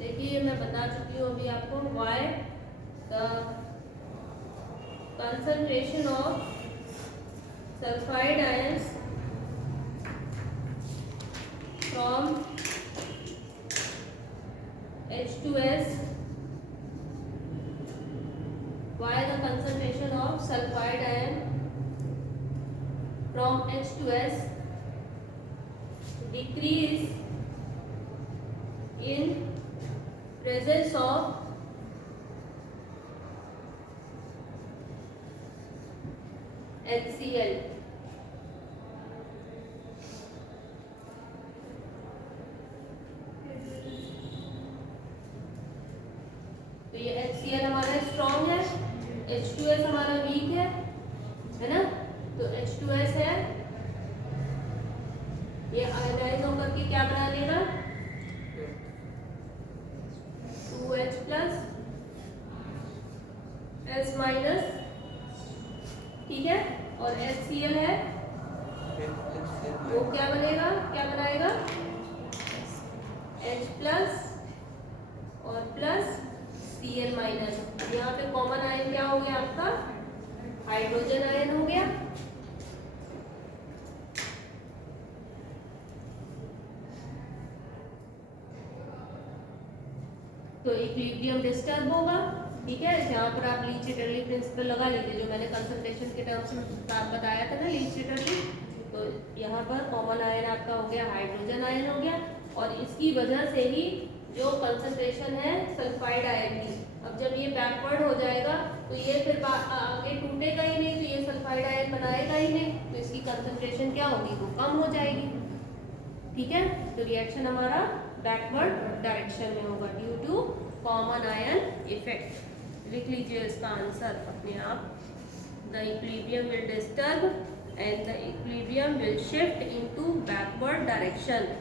देखिए मैं बता चुकी हूँ अभी आपको, why the concentration of sulfide ions from H2S, why the concentration of sulfide ion from H2S decrease in presence of HCl? तो ये HCl हमारा स्ट्रॉन्ग है, H2S हमारा वीक है ना। तो H2S है, ये आयनाइज होकर के क्या बना लेगा, 2H प्लस S माइनस, ठीक है। और HCl है वो क्या बनेगा, क्या बनाएगा, H प्लस और प्लस Cl माइनस। यहाँ पे कॉमन आयन क्या हो गया आपका, हाइड्रोजन आयन हो गया। तो इक्विलिब्रियम डिस्टर्ब होगा। ठीक है, यहाँ पर आप लीच-लीटरली प्रिंसिपल लगा लीजिए, जो मैंने कंसंट्रेशन के टर्म्स में बताया था ना, लीच-लीटरली। तो यहाँ पर कॉमन आयन आपका हो गया हाइड्रोजन आयन हो गया, और इसकी वजह से ही जो कंसंट्रेशन है सल्फाइड आयन की, अब जब ये बैकवर्ड हो जाएगा तो ये फिर आगे टूटेगा ही नहीं, तो ये सल्फाइड आयन बनाएगा ही नहीं, तो इसकी कंसंट्रेशन क्या होगी, वो कम हो जाएगी। ठीक है, तो रिएक्शन हमारा बैकवर्ड डायरेक्शन में होगा due to common ion effect. लिख लीजिए इसका आंसर अपने आप, the equilibrium will disturb and the equilibrium will shift into backward direction.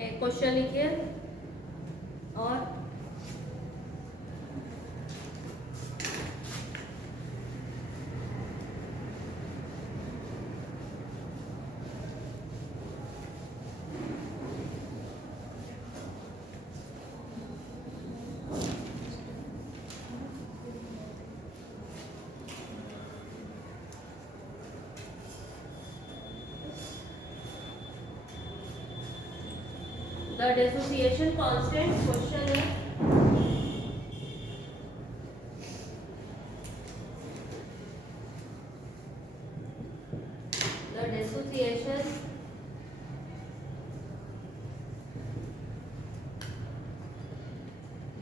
एक क्वेश्चन लिखिए और the dissociation constant क्वेश्चन है,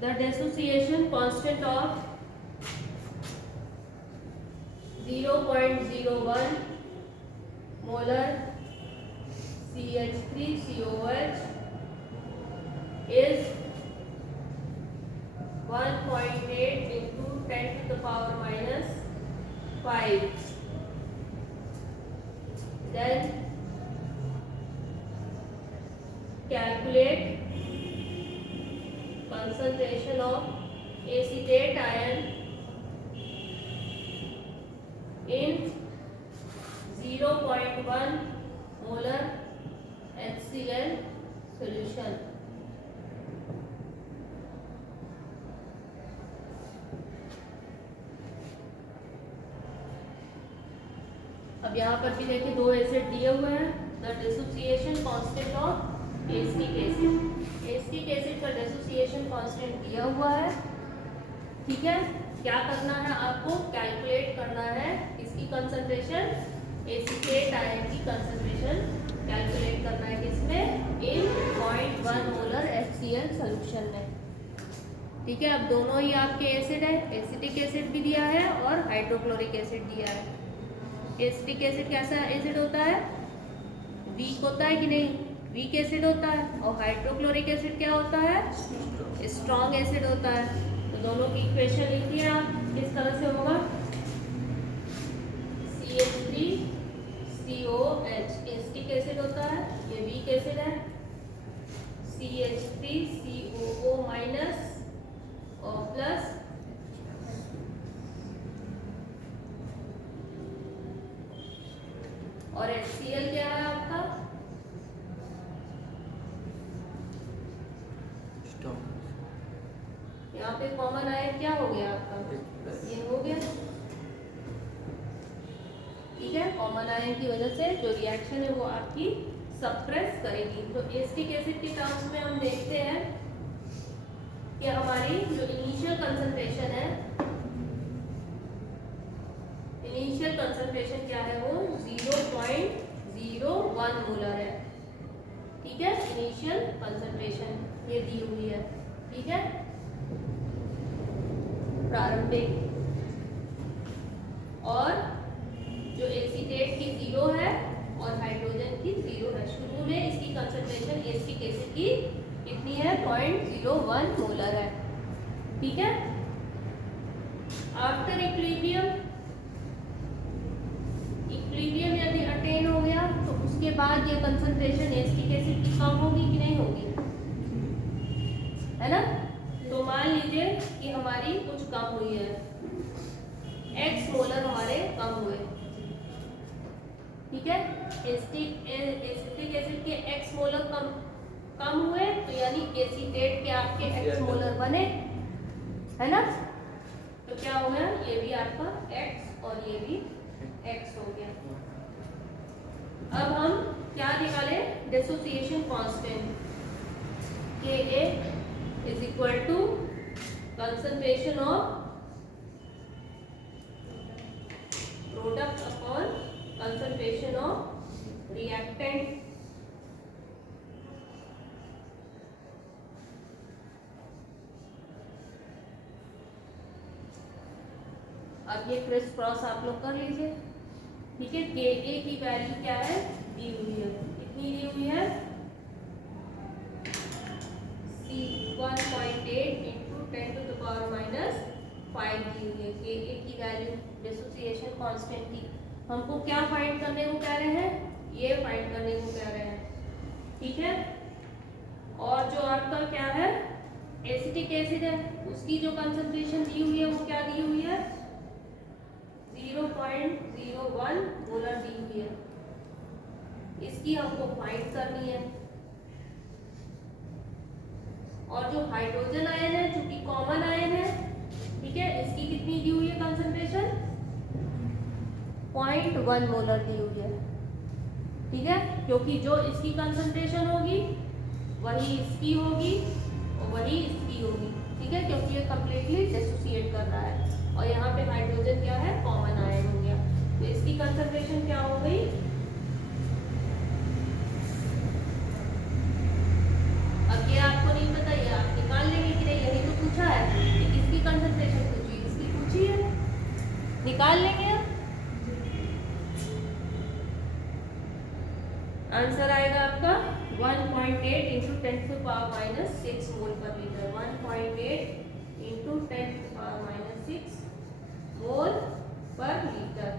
the dissociation constant of 0.01 molar CH3COH is 1.8 into 10 to the power minus 5. Then calculate concentration of acetate ion in 0.1 molar HCl solution. अब यहाँ पर भी देखिए दो एसिड दिए हुए हैं, the dissociation constant of acetic acid, acetic acid का डिसोसिएशन कांस्टेंट दिया हुआ है। ठीक है, क्या करना है आपको, कैलकुलेट करना है इसकी कंसंट्रेशन, एसीटेट आयन की कंसंट्रेशन कैलकुलेट करना है किसमें, इन 0.1 मोलर HCl सॉल्यूशन में। ठीक है, अब दोनों ही आपके एसिड है, एसिटिक एसिड भी दिया है और हाइड्रोक्लोरिक एसिड दिया है। एसिटिक एसिड कैसा एसिड होता है? वीक होता है कि नहीं? वीक एसिड होता है। और हाइड्रोक्लोरिक एसिड क्या होता है? स्ट्रॉन्ग एसिड होता है। तो दोनों की इक्वेशन लिखिए आप, किस तरह से होगा? CH3COH एसिटिक एसिड होता है, ये वीक एसिड है। CH3COO माइनस और प्लस और HCl क्या है आपका? यहाँ पे कॉमन आयन क्या हो गया आपका? ये हो गया। ठीक है, कॉमन आयन की वजह से जो रिएक्शन है वो आपकी सप्रेस करेगी। तो एसिटिक एसिड के टर्म्स में हम देखते हैं कि हमारी जो इनिशियल कंसंट्रेशन है, इनिशियल कंसंट्रेशन क्या है? वो 0.01 मोलर है। ठीक है, इनिशियल कंसंट्रेशन ये दी हुई है। ठीक है, प्रारंभिक। और जो एसीटेट की 0 है और हाइड्रोजन की 0 है। शुरू में इसकी कंसंट्रेशन एसिटिक एसिड की कितनी है? 0.01 मोलर है। ठीक है, आफ्टर इक्विलिब्रियम यदि अटेन हो गया तो उसके बाद ये कंसंट्रेशन एसिटिक एसिड की कम होगी कि नहीं होगी? है ना? तो मान लीजिए कि हमारी कुछ कम हुई है, x मोलर हमारे कम हुए। ठीक है, एसिटिक एसिड के x मोलर कम हुए तो यानी एसीटेट के आपके x मोलर बने, है ना? तो क्या हो गया? ये भी आपका x और ये भी x हो गया। अब हम क्या निकाले? Dissociation constant Ka is equal to concentration of product upon concentration of reactant। अब ये क्रिस क्रॉस आप लोग कर लीजिए। ठीक है, Ka की वैल्यू क्या है? दी हुई है। कितनी दी हुई है? 1.8 into 10 to the power minus 5 दी हुई है। Ka की वैल्यू डिसोसिएशन कांस्टेंट की हमको क्या फाइंड करने को कह रहे हैं? ये फाइंड करने को कह रहे हैं। ठीक है, और जो आपका क्या है? एसिटिक एसिड है, उसकी जो कंसंट्रेशन दी हुई है वो क्या दी हुई है? 0.01 मोलर दी हुई है। इसकी हमको फाइंड करनी है। और जो हाइड्रोजन आयन है, चूंकि कॉमन आयन है, ठीक है, इसकी कितनी दी हुई है कंसंट्रेशन? 0.1 मोलर दी हुई है। ठीक है, क्योंकि जो इसकी कंसंट्रेशन होगी वही इसकी होगी और वही इसकी होगी। ठीक है, क्योंकि ये कंप्लीटली डिसोसिएट कर रहा है और यहाँ पे हाइड्रोजन क्या है? कॉमन आयन हो गया। तो इसकी कंसंट्रेशन क्या हो गई? अब ये आपको नहीं पता, ये आप निकाल लेंगे कि नहीं? यही तो पूछा है कि किसकी कंसंट्रेशन पूछी, इसकी पूछी है, निकाल लेंगे। आंसर आएगा आपका 1.8 into 10 to power minus 6 mole per litre. 1.8 into 10 to power minus 6 mole per litre.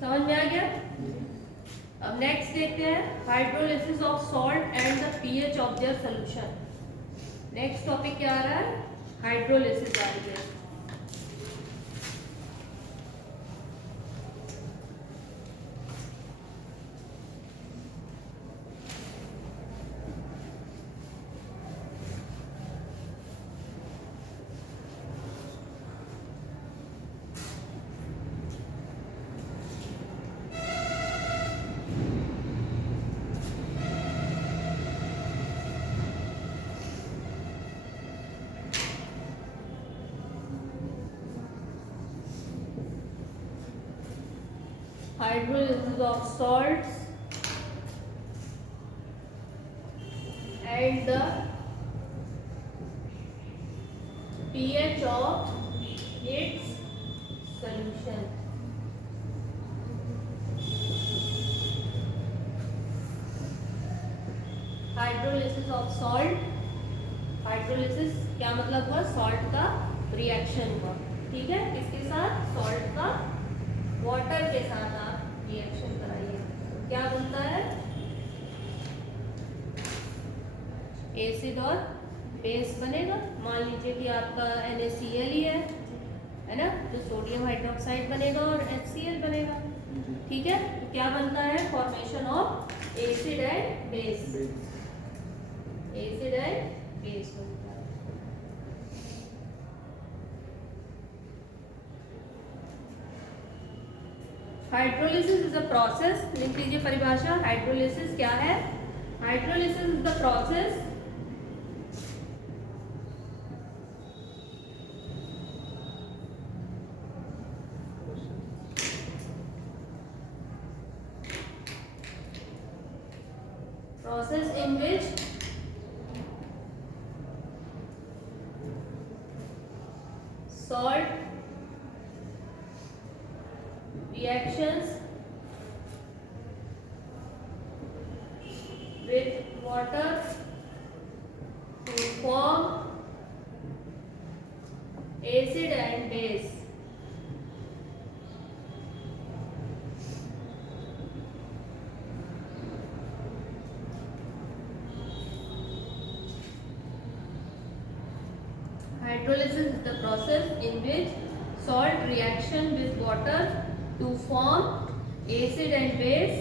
समझ में आ गया? अब नेक्स्ट देखते हैं hydrolysis of salt and the pH of their solution. Next topic क्या आ रहा है? हाइड्रोलिसिस आ रही है। hydrolysis of salts and the pH of its solution. Hydrolysis of salt, hydrolysis क्या मतलब हुआ? सॉल्ट का रिएक्शन हुआ, ठीक है। किसके साथ? सॉल्ट का वाटर के साथ आप रिएक्शन कराइए, क्या बनता है? एसिड और बेस बनेगा। मान लीजिए कि आपका NaCl ही है ना, तो सोडियम हाइड्रोक्साइड बनेगा और HCl बनेगा, ठीक है। तो क्या बनता है? Formation of acid and base, acid and base बनता है। हाइड्रोलिसिस इज अ प्रोसेस, लिख लीजिए परिभाषा। हाइड्रोलिसिस क्या है? Hydrolysis is the process in which salt reactions with water to form acid and base. Hydrolysis is the process in which salt reaction with water to form acid and base.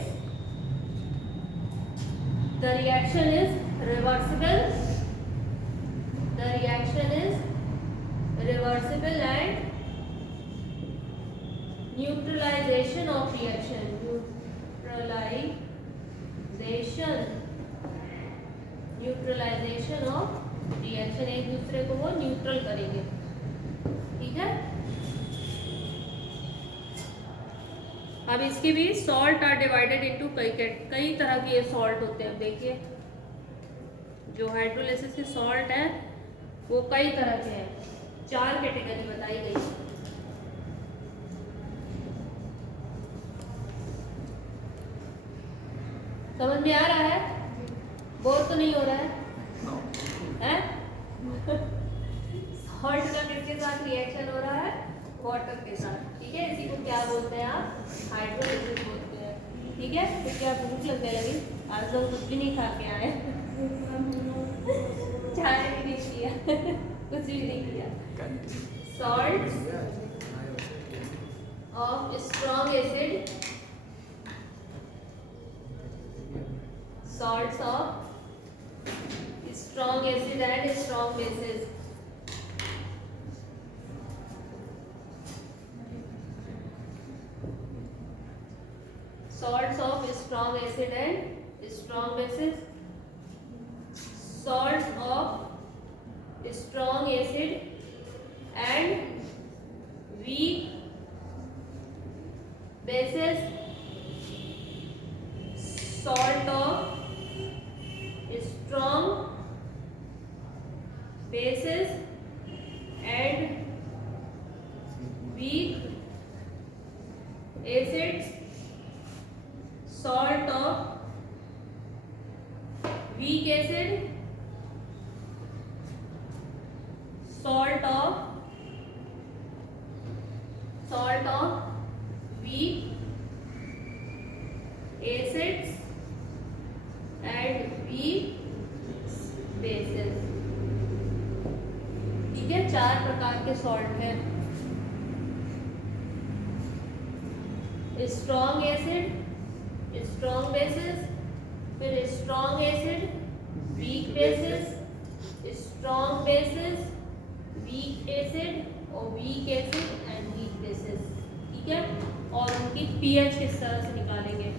The reaction is reversible. The reaction is reversible and neutralization of reaction. Neutralization of reaction, एक दूसरे को वो neutral करेंगे, ठीक है। अब इसके भी सॉल्ट आर डिवाइडेड इनटू कई तरह के सॉल्ट होते हैं। देखिए जो हाइड्रोलिसिस के सॉल्ट है वो कई तरह के हैं, 4 कैटेगरी बताई गई है। समझ में आ रहा है? बोर तो नहीं हो रहा है? सॉल्ट का किसके साथ रिएक्शन हो रहा है? वाटर के साथ, ठीक है। इसी को क्या बोलते हैं आप? हाइड्रोलिसिस बोलते हैं, ठीक है। तो क्या भूख लगने लगी? आज तो कुछ भी नहीं खा के आए, चाय भी नहीं पिया, कुछ भी नहीं किया। Salt of strong acid, salts of strong acid and strong bases. Salts of strong acid and strong bases. Salts of strong acid and weak bases. Salt of strong bases and weak acids. Salt of weak acid, salt of weak acids and weak bases, ठीक है। 4 प्रकार के salt हैं। Strong acid, strong bases, फिर strong acid, weak bases, strong bases, weak acid और weak acid and weak bases, ठीक है। और उनकी पीएच किस तरह से निकालेंगे?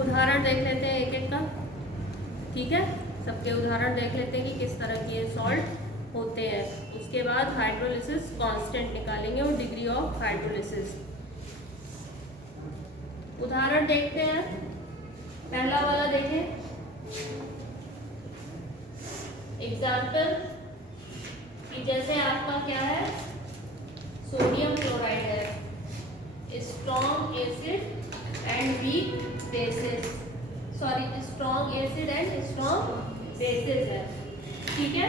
उदाहरण देख लेते हैं एक एक का, ठीक है। सबको उनके उदाहरण देख लेते हैं कि किस तरह के सॉल्ट होते हैं। उसके बाद हाइड्रोलिसिस कांस्टेंट निकालेंगे और डिग्री ऑफ हाइड्रोलिसिस। उदाहरण देखते हैं। पहला वाला देखें, एग्जाम्पल कि जैसे आपका क्या है, सोडियम क्लोराइड है, strong acid and weak bases, sorry strong acid and strong bases है, ठीक है।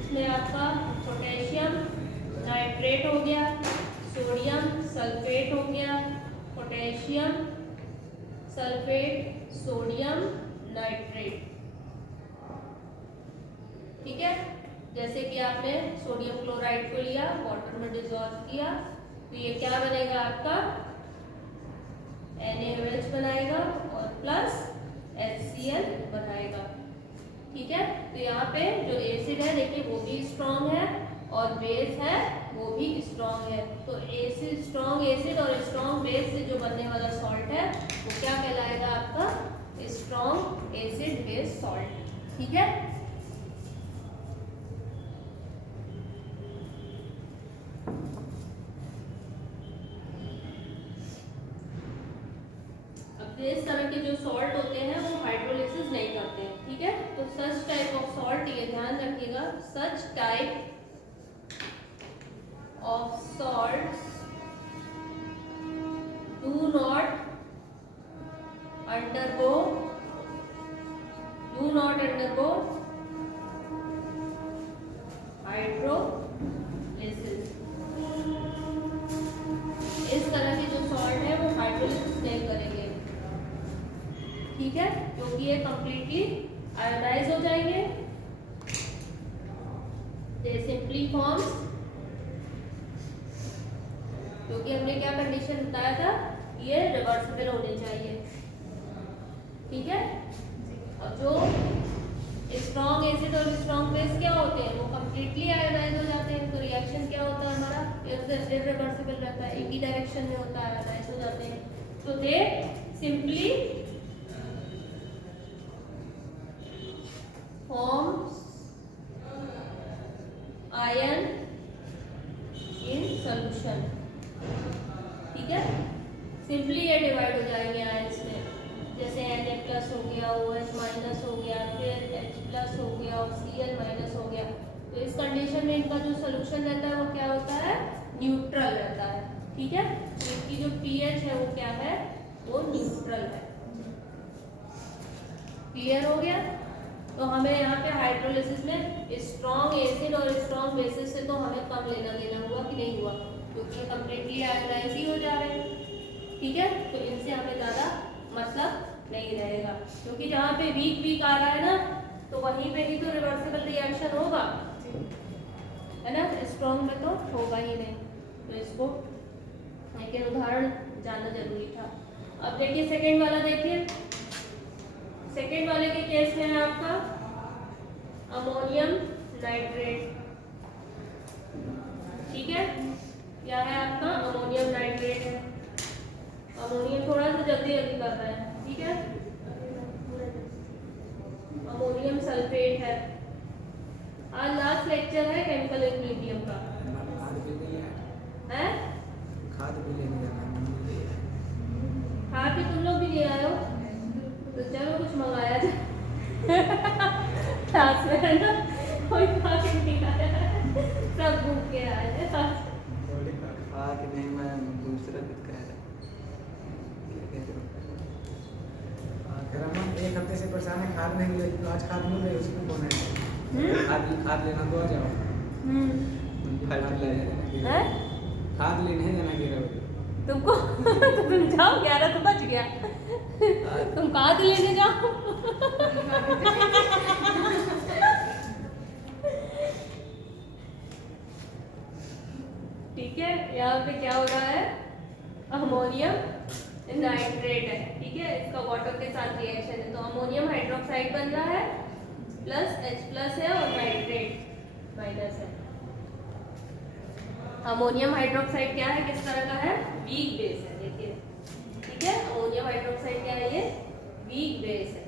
इसमें आपका पोटेशियम नाइट्रेट हो गया, सोडियम सल्फेट हो गया, पोटेशियम सल्फेट सोडियम नाइट्रेट, ठीक है। जैसे कि आपने सोडियम क्लोराइड को लिया, वाटर में डिसॉल्व किया, तो ये क्या बनेगा आपका NaOH बनाएगा और प्लस HCl बनाएगा, ठीक है। तो यहाँ पे जो एसिड है देखिए वो भी स्ट्रॉन्ग है और बेस है वो भी स्ट्रॉन्ग है। तो एसिड, स्ट्रॉन्ग एसिड और स्ट्रॉन्ग बेस से जो बनने वाला सॉल्ट है वो क्या कहलाएगा आपका स्ट्रॉन्ग एसिड बेस सॉल्ट, ठीक है। इस तरह के जो सॉल्ट होते हैं वो हाइड्रोलिसिस नहीं करते हैं, ठीक है। तो सच टाइप ऑफ सॉल्ट, ये ध्यान रखिएगा, such type of salts do not undergo hydrolysis। इस तरह के जो सॉल्ट है वो हाइड्रोलिसिस नहीं करेंगे, ठीक है, क्योंकि ये कंप्लीटली आयोनाइज हो जाएंगे। दे सिंपली फॉर्म्स, क्योंकि हमने क्या कंडीशन बताया था, ये रिवर्सिबल होने चाहिए, ठीक है। और जो स्ट्रॉन्ग एसिड और स्ट्रॉन्ग बेस क्या होते हैं, वो कंप्लीटली आयोनाइज हो जाते हैं। तो रिएक्शन क्या होता है हमारा, इरिवर्सिबल रहता है, एक ही डायरेक्शन में होता है, आयोनाइज हो जाते हैं। तो दे simply forms ion in solution, ठीक है। सिंपली ये डिवाइड हो जाएंगे आयंस में, जैसे Na+ हो गया, OH- हो गया, फिर H+ हो गया और Cl- हो गया। तो इस कंडीशन में इनका जो सोल्यूशन रहता है वो क्या होता है, न्यूट्रल रहता है, ठीक है। तो इनकी जो pH है वो क्या है, वो न्यूट्रल है। क्लियर हो गया। तो हमें यहाँ पे हाइड्रोलिसिस में स्ट्रॉन्ग एसिड और स्ट्रॉन्ग बेसिस से तो हमें कम लेना देना हुआ कि नहीं हुआ, क्योंकि ये कंप्लीटली आयोनाइज ही हो जा रहे हैं, ठीक है। तो इनसे हमें ज़्यादा मतलब नहीं रहेगा, क्योंकि जहाँ पे वीक आ रहा है ना, तो वहीं पे ही तो रिवर्सिबल रिएक्शन होगा, है ना। स्ट्रॉन्ग में तो होगा ही नहीं। तो इसको लेकिन उदाहरण जानना जरूरी था। अब देखिए सेकेंड वाला, देखिए सेकेंड वाले के केस में है आपका अमोनियम नाइट्रेट, ठीक है। क्या है आपका अमोनियम नाइट्रेट है। अमोनियम थोड़ा सा जल्दी कर रहा है, ठीक है। अमोनियम सल्फेट है। आज लास्ट लेक्चर है केमिकल इक्विलिब्रियम का, है खाद भी लेने जाना है। खाद भी तुम लोग भी ले आए हो, तो चलो कुछ मंगाया जाए। क्लास में है ना, कोई खा के नहीं आया, सब भूख के आए हैं। खा के नहीं, मैं दूसरा कुछ कह रहा, क्या कहते हो। एक हफ्ते से परेशान है, खाद नहीं मिल रही, आज खाद मिल रही है, उसको कौन है खाद लेना तो आ जाओ। हैं? खाद लेने जाना गिरा तुमको तो तुम जाओ, 11 तो बज गया, तुम खाद लेने जाओ। ठीक है, यहाँ पे क्या हो रहा है, अमोनियम नाइट्रेट है, ठीक है। इसका वाटर के साथ रिएक्शन है, तो अमोनियम हाइड्रोक्साइड बन रहा है, प्लस H+ है और नाइट्रेट माइनस है। अमोनियम हाइड्रोक्साइड क्या है, किस तरह का है, वीक बेस है, देखिए, ठीक है। अमोनियम हाइड्रोक्साइड क्या है, ये वीक बेस है,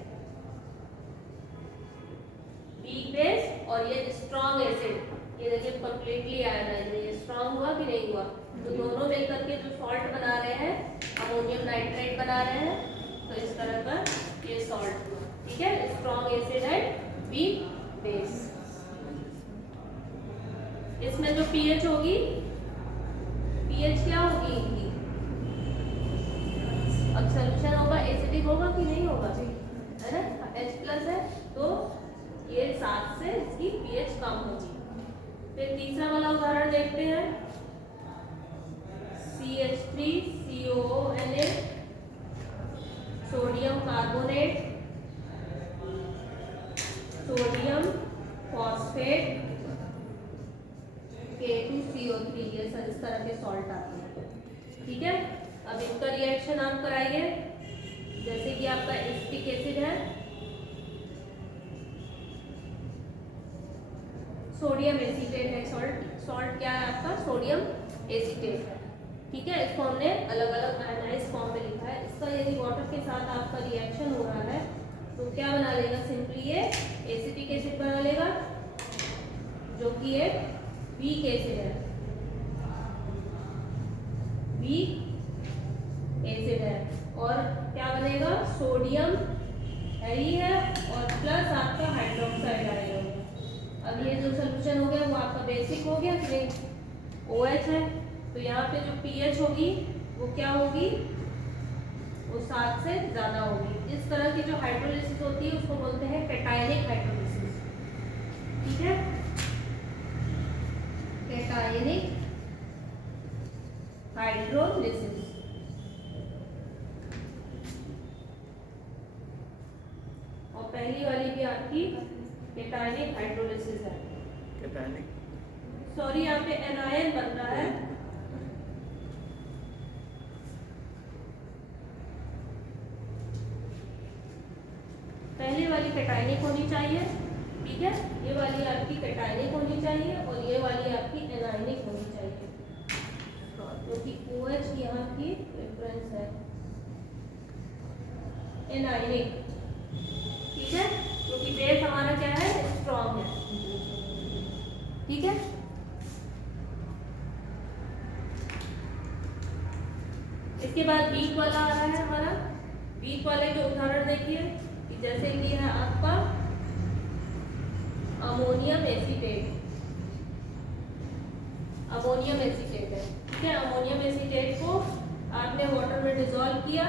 बेस और ये स्ट्रॉन्ग एसिड, ये देखिए कंप्लीटली आयनाइज है, ये स्ट्रॉन्ग हुआ कि नहीं हुआ? तो दोनों मिलकर के जो सॉल्ट बना रहे हैं, अमोनियम नाइट्रेट बना रहे हैं, तो इस तरह का ये सॉल्ट हुआ। ठीक है, strong acid and weak base. इसमें जो पीएच होगी, पीएच क्या होगी इनकी? अब सॉल्यूशन होगा एसिडिक होगा कि नहीं होगा, है ना? H+ है तो ये 7 से इसकी पीएच कम होगी। फिर तीसरा वाला उदाहरण देखते हैं, CH3COONA, sodium carbonate, sodium phosphate, K2CO3, ये सब इस तरह के सॉल्ट आते हैं। ठीक है, अब इनका रिएक्शन आप कराइए। जैसे कि आपका एसिटिक एसिड है, सोडियम एसीटेट है, सॉल्ट क्या है आपका? सोडियम एसीटेट है। ठीक है, इसको हमने अलग अलग आयनाइज फॉर्म में लिखा है। इसका यदि वाटर के साथ आपका रिएक्शन हो रहा है तो क्या बना लेगा? सिंपली ये एसिटिक एसिड बना लेगा, जो कि एक वीक एसिड है, वीक एसिड है। और क्या बनेगा? सोडियम है ही है और प्लस आपका हाइड्रोक्साइड आएगा। अब ये जो सोल्यूशन हो गया वो आपका बेसिक हो गया कि नहीं? OH है, तो यहाँ पे जो पीएच होगी वो क्या होगी? वो 7 से ज़्यादा होगी। इस तरह की जो हाइड्रोलिसिस होती है उसको बोलते हैं कैटायनिक हाइड्रोलिसिस। ठीक है, कैटायनिक हाइड्रोलिसिस। और पहली वाली भी आपकी कैटायनिक हाइड्रोलिसिस है। कैटायनिक, सॉरी, यहाँ पे एनायन बन रहा है। पहली वाली कैटायनिक होनी चाहिए, ठीक है, ये वाली आपकी कैटायनिक होनी चाहिए और ये वाली आपकी एनायनिक होनी चाहिए, क्योंकि OH यहाँ की रेफरेंस है एनायनिक। ठीक है, क्योंकि बेस हमारा क्या है? स्ट्रॉन्ग है। ठीक है, इसके बाद वीक वाला आ रहा है हमारा। वीक वाले के उदाहरण देखिए कि जैसे कि है आपका अमोनियम एसीटेट, अमोनियम एसीटेट है। ठीक है, अमोनियम एसीटेट को आपने वाटर में डिसॉल्व किया,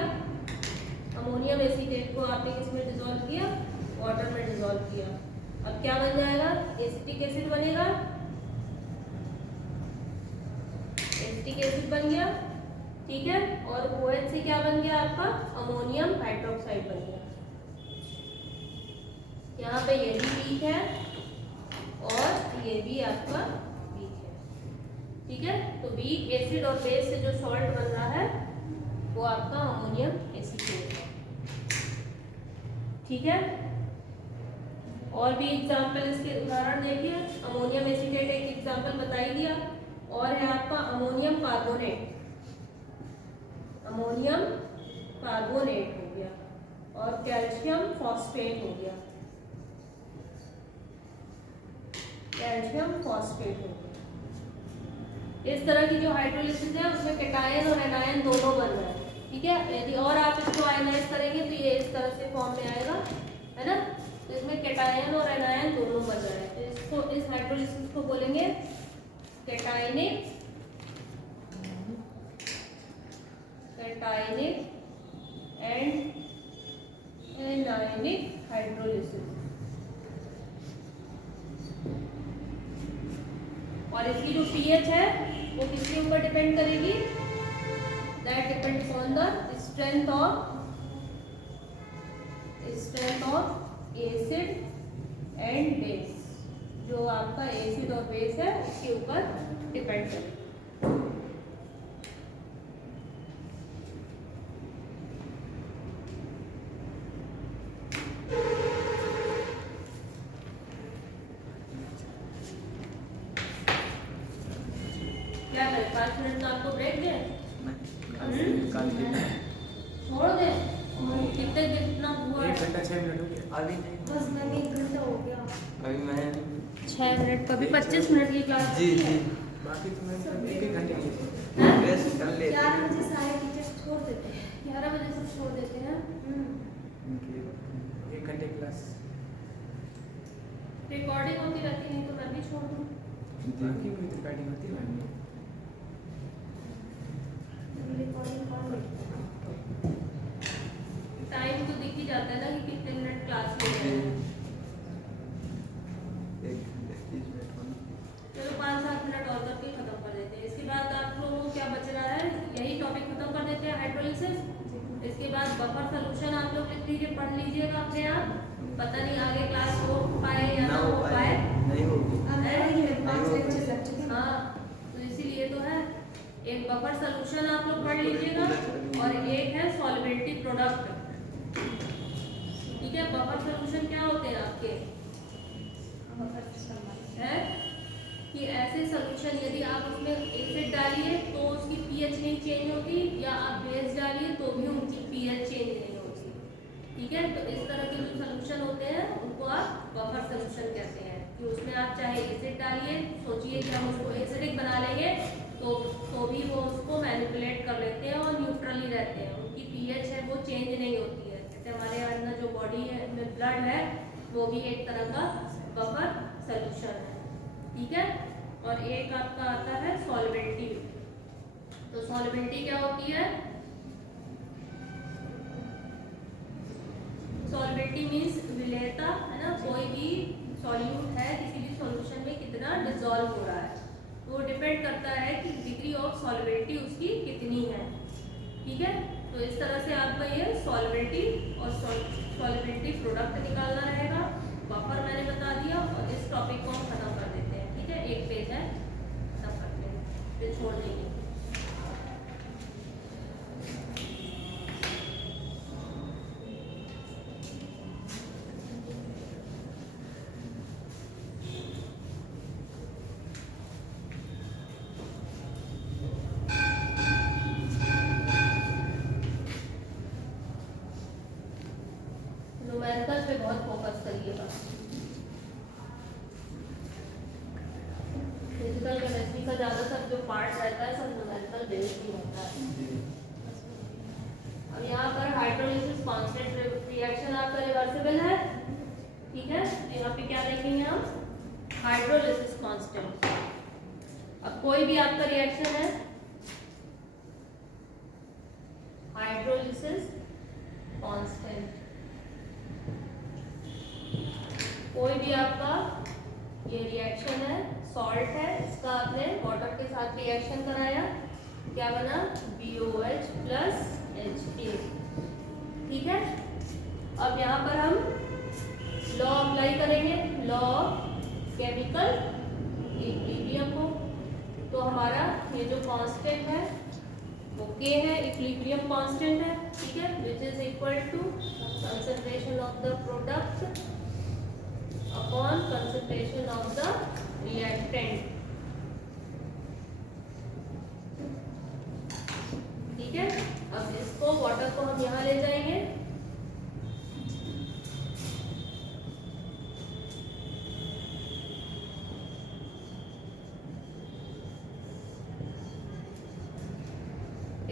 अमोनियम एसीटेट को आपने किसमें डिसॉल्व किया? वाटर में डिसॉल्व किया। अब क्या बन जाएगा? एसिटिक एसिड बनेगा, एसिटिक एसिड बन गया। ठीक है, और OH से क्या बन गया आपका? अमोनियम हाइड्रोक्साइड बन गया। यहाँ पे ये भी वीक है और ये भी आपका वीक है। ठीक है, तो वीक एसिड और बेस से जो सॉल्ट बन रहा है वो आपका अमोनियम एसीटेट है। ठीक है, और भी एग्जाम्पल, इसके उदाहरण देखिए। अमोनियम एसीटेट एक एग्जाम्पल बता ही दिया, और है आपका अमोनियम कार्बोनेट, अमोनियम कार्बोनेट हो गया, और कैल्शियम फॉस्फेट हो गया, कैल्शियम फॉस्फेट हो गया। इस तरह की जो हाइड्रोलिसिस है उसमें कैटायन और एनायन दोनों बन रहे हैं। ठीक है, यदि और आप इसको आयनाइज करेंगे तो ये इस तरह से फॉर्म में आएगा, है ना? तो इसमें कैटायन और एनायन दोनों बन रहे हैं। तो इसको, इस हाइड्रोलिसिस को बोलेंगे cationic, cationic and anionic hydrolysis. और इसकी जो पीएच है वो किसके ऊपर डिपेंड करेगी? That depends on the strength of acid and base. जो आपका एसिड और बेस है उसके ऊपर डिपेंड करेगा। क्या करें, 5 मिनट का आपको ब्रेक दें? छोड़ दें? कितना हुआ? 1 घंटा 6 मिनट हो गया। अभी नहीं, बस मैंने 1 घंटा हो गया। अभी मैं 6 मिनट कभी 25 मिनट की क्लास जी होती है। जी बाकी तो मैम सब एक घंटे की है। हाँ? रेस्ट कर लेते 11 हैं। बजे सारे टीचर्स छोड़ देते हैं, 11 बजे से छोड़ देते हैं। उनकी- 1 घंटे क्लास। रिकॉर्डिंग होती रहती नहीं तो मैं भी छोड़ दूँ। बाकी कोई तो रिकॉर्डिंग होती है मैम। रिकॉर्डिंग कौन देखता है? टाइम तो दिख ही जाता है ना कि कितने मिनट क्लास ले रहे हैं। 1 घंटे 30 मिनट होना। चलो 5-7 मिनट और करके खत्म कर देते हैं। इसके बाद आप लोगों को क्या बच रहा है, यही टॉपिक खत्म कर देते हैं, हाइड्रोलिसिस। इसके बाद बफर सॉल्यूशन आप लोग लिख लीजिए, पढ़ लीजिएगा अपने आप। पता नहीं आगे क्लास हो पाए या ना हो पाए। नहीं होगी। हाँ, तो इसीलिए तो है। एक बफर सॉल्यूशन आप लोग पढ़ लीजिएगा और एक है सॉल्वेबिलिटी प्रोडक्ट। ठीक है, बफर सॉल्यूशन क्या होते हैं आपके है कि ऐसे सॉल्यूशन यदि आप उसमें एसिड डालिए तो उसकी पीएच नहीं चेंज होती, या आप बेस डालिए तो भी उनकी पीएच चेंज नहीं होती। ठीक है, तो इस तरह के जो सॉल्यूशन होते हैं उनको आप बफर सॉल्यूशन कहते हैं। कि उसमें आप चाहे एसिड डालिए, सोचिए कि हम उसको एसिडिक बना लेंगे तो भी वो उसको मैनिपुलेट कर लेते हैं और न्यूट्रल ही रहते हैं, उनकी पीएच है वो चेंज नहीं होती है। जैसे हमारे अंदर जो बॉडी है में ब्लड है वो भी एक तरह का बफर सॉल्यूशन है। ठीक है, और एक आपका आता है सॉल्वेबिलिटी। तो सॉल्वेबिलिटी क्या होती है? सॉल्वेबिलिटी मीन्स विलेयता, है ना। कोई भी सॉल्यूट है किसी भी सॉल्यूशन में कितना डिसॉल्व हो रहा है, तो वो डिपेंड करता है कि डिग्री ऑफ सॉल्वेबिलिटी उसकी कितनी है। ठीक है, तो इस तरह से आपका ये सॉल्वेबिलिटी और सॉल्वेबिलिटी प्रोडक्ट निकालना रहेगा। बफर मैंने बता दिया और इस टॉपिक को हम खत्म कर देते हैं। ठीक है, एक पेज है, खत्म करते हैं, फिर छोड़ देंगे। न्यूमेरिकल पे बहुत फोकस करिएगा। फिजिकल केमिस्ट्री का ज़्यादातर जो पार्ट रहता है सब न्यूमेरिकल बेस्ड ही होता है। जी अब यहाँ पर हाइड्रोलिसिस कांस्टेंट रिएक्शन आपका रिवर्सिबल है। ठीक है, तो यहाँ पे क्या देखेंगे हम, हाइड्रोलिसिस कांस्टेंट। अब कोई भी आपका रिएक्शन है, हाइड्रोलिसिस कांस्टेंट, कोई भी आपका ये रिएक्शन है, सॉल्ट है, इसका आपने वाटर के साथ रिएक्शन कराया, क्या बना, BOH प्लस HA। ठीक है, अब यहाँ पर हम लॉ अप्लाई करेंगे, लॉ केमिकल इक्विलिब्रियम को। तो हमारा ये जो कांस्टेंट है वो K है, इक्विलिब्रियम कांस्टेंट है। ठीक है, which is equal to concentration of the product upon concentration of the reactant. ठीक है, अब इसको वाटर को हम यहाँ ले जाएंगे।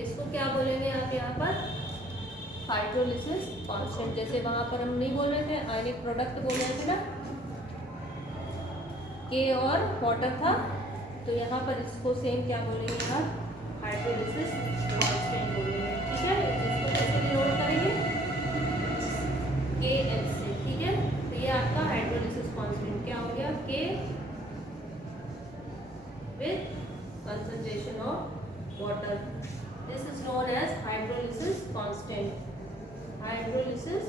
इसको क्या बोलेंगे आप यहाँ पर, हाइड्रोलिसिस कांस्टेंट। जैसे वहां पर हम नहीं बोल रहे थे, आयनिक प्रोडक्ट बोल रहे थे ना, K और वाटर था, तो यहाँ पर इसको सेम क्या बोलेंगे आप, हाइड्रोलिसिस कांस्टेंट बोलेंगे। ठीक है, इसको कैसे डिनोट करेंगे, KH से। ठीक है, तो ये आपका हाइड्रोलिसिस कांस्टेंट क्या हो गया, K with concentration of water. This is known as hydrolysis constant. Hydrolysis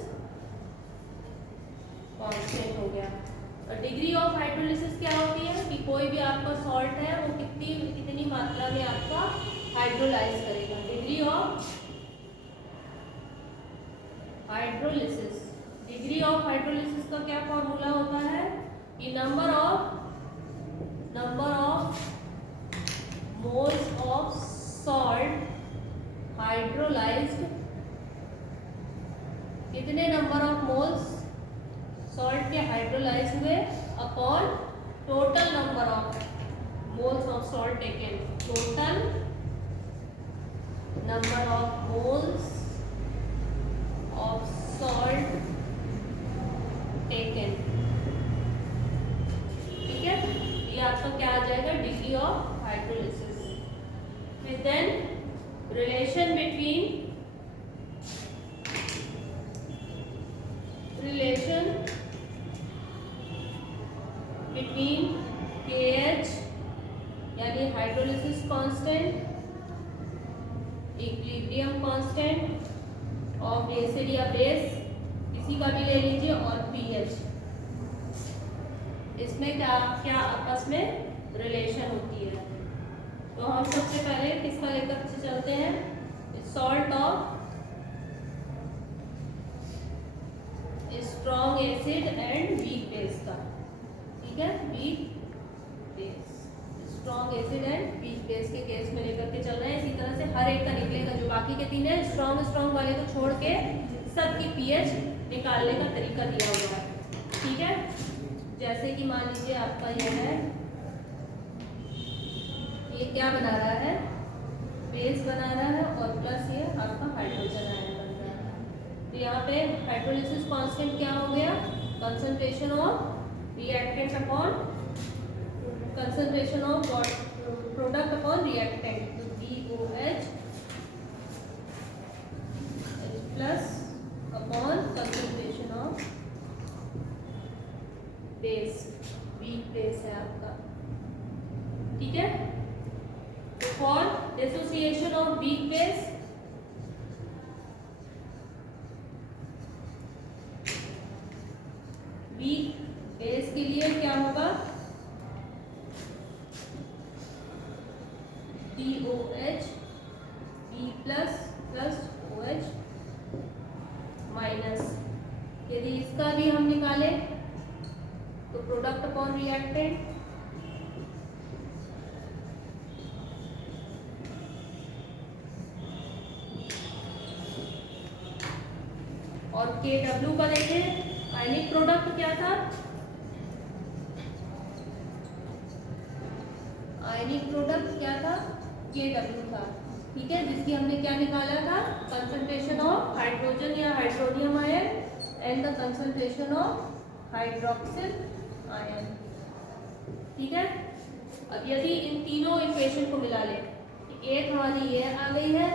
constant हो गया। और डिग्री ऑफ हाइड्रोलिसिस क्या होती है कि कोई भी आपका सॉल्ट है वो कितनी मात्रा में आपका हाइड्रोलाइज करेगा। Degree of hydrolysis, degree of hydrolysis का क्या फॉर्मूला होता है कि number of moles of salt hydrolysed, कितने नंबर ऑफ मोल्स सॉल्ट के हाइड्रोलाइज हुए upon total number of moles of salt taken, total number of moles of salt taken. ठीक है, ये आपका क्या आ जाएगा, डिग्री ऑफ हाइड्रोलिसिस। फिर देन रिलेशन बिटवीन KH यानी hydrolysis constant, equilibrium constant of acid या बेस किसी का भी ले लीजिए, और pH, इसमें क्या क्या आपस में रिलेशन होती है। तो हम सबसे पहले किसका लेकर चलते हैं, salt of strong acid and weak base का। ठीक है, weak base, strong acid and weak base के केस में लेकर के चल रहे हैं। इसी तरह से हर एक का निकलेगा, जो बाकी के तीन है स्ट्रॉन्ग वाले को छोड़ के सबकी pH निकालने का तरीका दिया हुआ है। ठीक है, जैसे कि मान लीजिए आपका ये है, ये क्या बना रहा है, बेस बना रहा है, और प्लस ये आपका हाइड्रोजन आयन बन रहा है। तो यहाँ पे हाइड्रोलिसिस कांस्टेंट क्या हो गया, concentration of reactant upon concentration of product upon reactant, तो BOH plus upon concentration of base, weak base है आपका। ठीक है, तो for dissociation of week base के लिए क्या होगा, BOH B plus plus OH minus. यदि इसका भी हम निकाले तो प्रोडक्ट अपॉन रिएक्टेंट, और KW का देखें, आयनिक प्रोडक्ट क्या था, आयनिक प्रोडक्ट क्या था, KW था। ठीक है, जिसकी हमने क्या निकाला था, कंसंट्रेशन ऑफ हाइड्रोजन या hydronium ion and the concentration of hydroxyl ion. ठीक है, अब यदि इन तीनों इक्वेशन को मिला ले, एक हमारी ये आ गई है,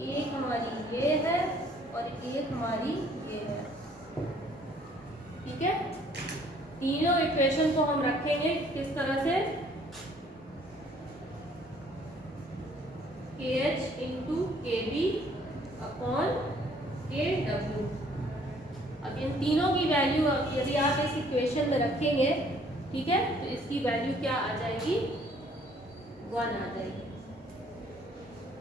एक हमारी ये है, और एक हमारी ये है। ठीक है, तीनों इक्वेशन को हम रखेंगे किस तरह से, KH into KB upon KW। अब इन तीनों की वैल्यू यदि आप इस इक्वेशन में रखेंगे, ठीक है, तो इसकी वैल्यू क्या आ जाएगी, 1 आ जाएगी।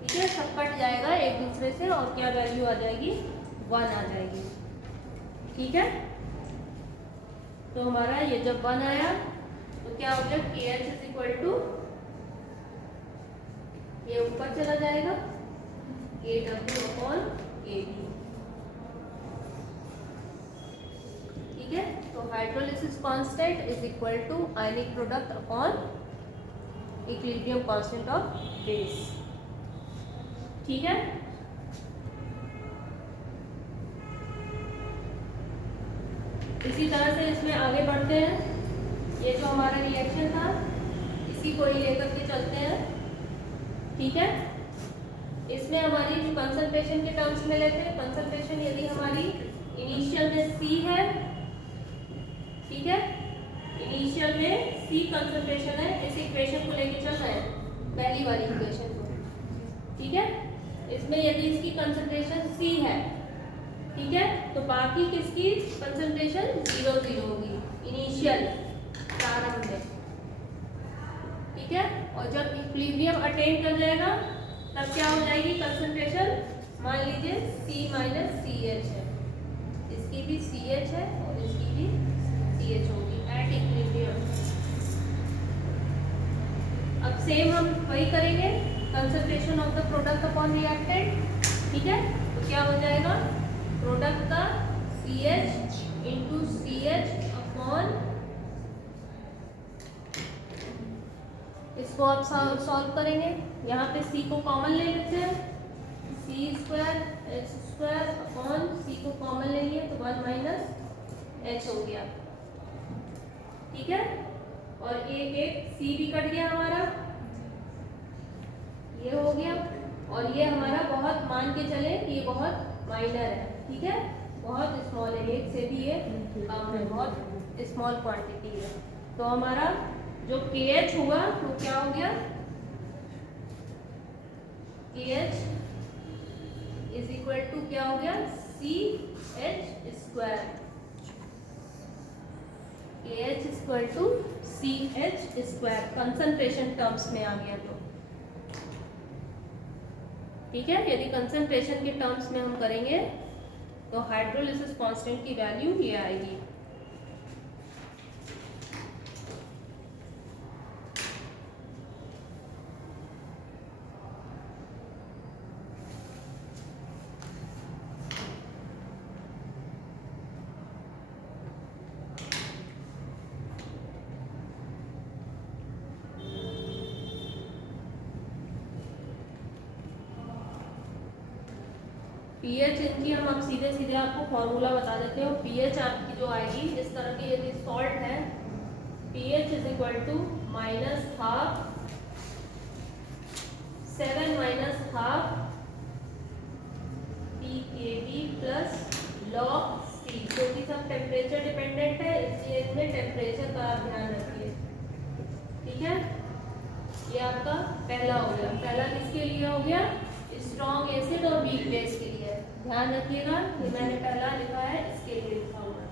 ठीक है, सब कट जाएगा एक दूसरे से, और क्या वैल्यू आ जाएगी, 1 आ जाएगी। ठीक है, तो हमारा ये जब 1 आया तो क्या हो गया, KH इज इक्वल टू, ये ऊपर चला जाएगा, KW अपॉन KB। ठीक है, तो hydrolysis constant is equal to ionic product upon equilibrium constant of base. ठीक है, इसी तरह से इसमें आगे बढ़ते हैं। ये जो हमारा रिएक्शन था, इसी को ही लेकर के चलते हैं। ठीक है, इसमें हमारी जो कंसंट्रेशन के टर्म्स में लेते हैं, कंसंट्रेशन यदि हमारी इनिशियल में C है, ठीक है, इनिशियल में C कंसंट्रेशन है, इस इक्वेशन को लेके चल रहे हैं, पहली वाली इक्वेशन को। ठीक है, इसमें यदि इसकी कंसंट्रेशन C है, ठीक है, तो बाकी किसकी कंसंट्रेशन 0 होगी इनिशियल प्रारंभ में। ठीक है, और जब इक्विलिब्रियम अटेन कर जाएगा तब क्या हो जाएगी कंसंट्रेशन, मान लीजिए C माइनस CH है, इसकी भी CH है और इसकी भी CH होगी एट इक्विलिब्रियम। अब सेम हम वही करेंगे, concentration of the product upon reactant. ठीक है, तो क्या हो जाएगा, प्रोडक्ट का CH इंटू CH अपॉन, इसको आप सॉल्व करेंगे। यहाँ पे C को कॉमन ले लेते हैं, C square H square upon C को कॉमन ले लिए तो 1 माइनस H हो गया, ठीक है। और एक C भी कट गया हमारा, ये हो गया। और ये हमारा बहुत, मान के चले कि ये बहुत माइनर है, ठीक है, बहुत स्मॉल है, एक से भी ये कम है, बहुत स्मॉल क्वांटिटी है। तो हमारा जो KH हुआ वो क्या हो गया, KH इज इक्वल टू क्या हो गया, CH square, KH equal to CH square, concentration terms में आ गया तो, ठीक है। यदि कंसंट्रेशन के टर्म्स में हम करेंगे तो हाइड्रोलिसिस कांस्टेंट की वैल्यू ये आएगी। pH इनकी हम अब सीधे सीधे आपको फॉर्मूला बता देते हो। pH आपकी जो आएगी, इस तरह की यदि सॉल्ट है, pH is equal to minus half 7 minus half pKb plus log C, क्योंकि सब टेम्परेचर डिपेंडेंट है इसलिए इसमें टेम्परेचर का आप ध्यान रखिए, ठीक है। ये आपका पहला हो गया। पहला किसके लिए हो गया, स्ट्रॉन्ग एसिड और वीक बेस के लिए, ध्यान रखिएगा, ये मैंने पहला लिखा है इसके लिए लिखा हुआ है।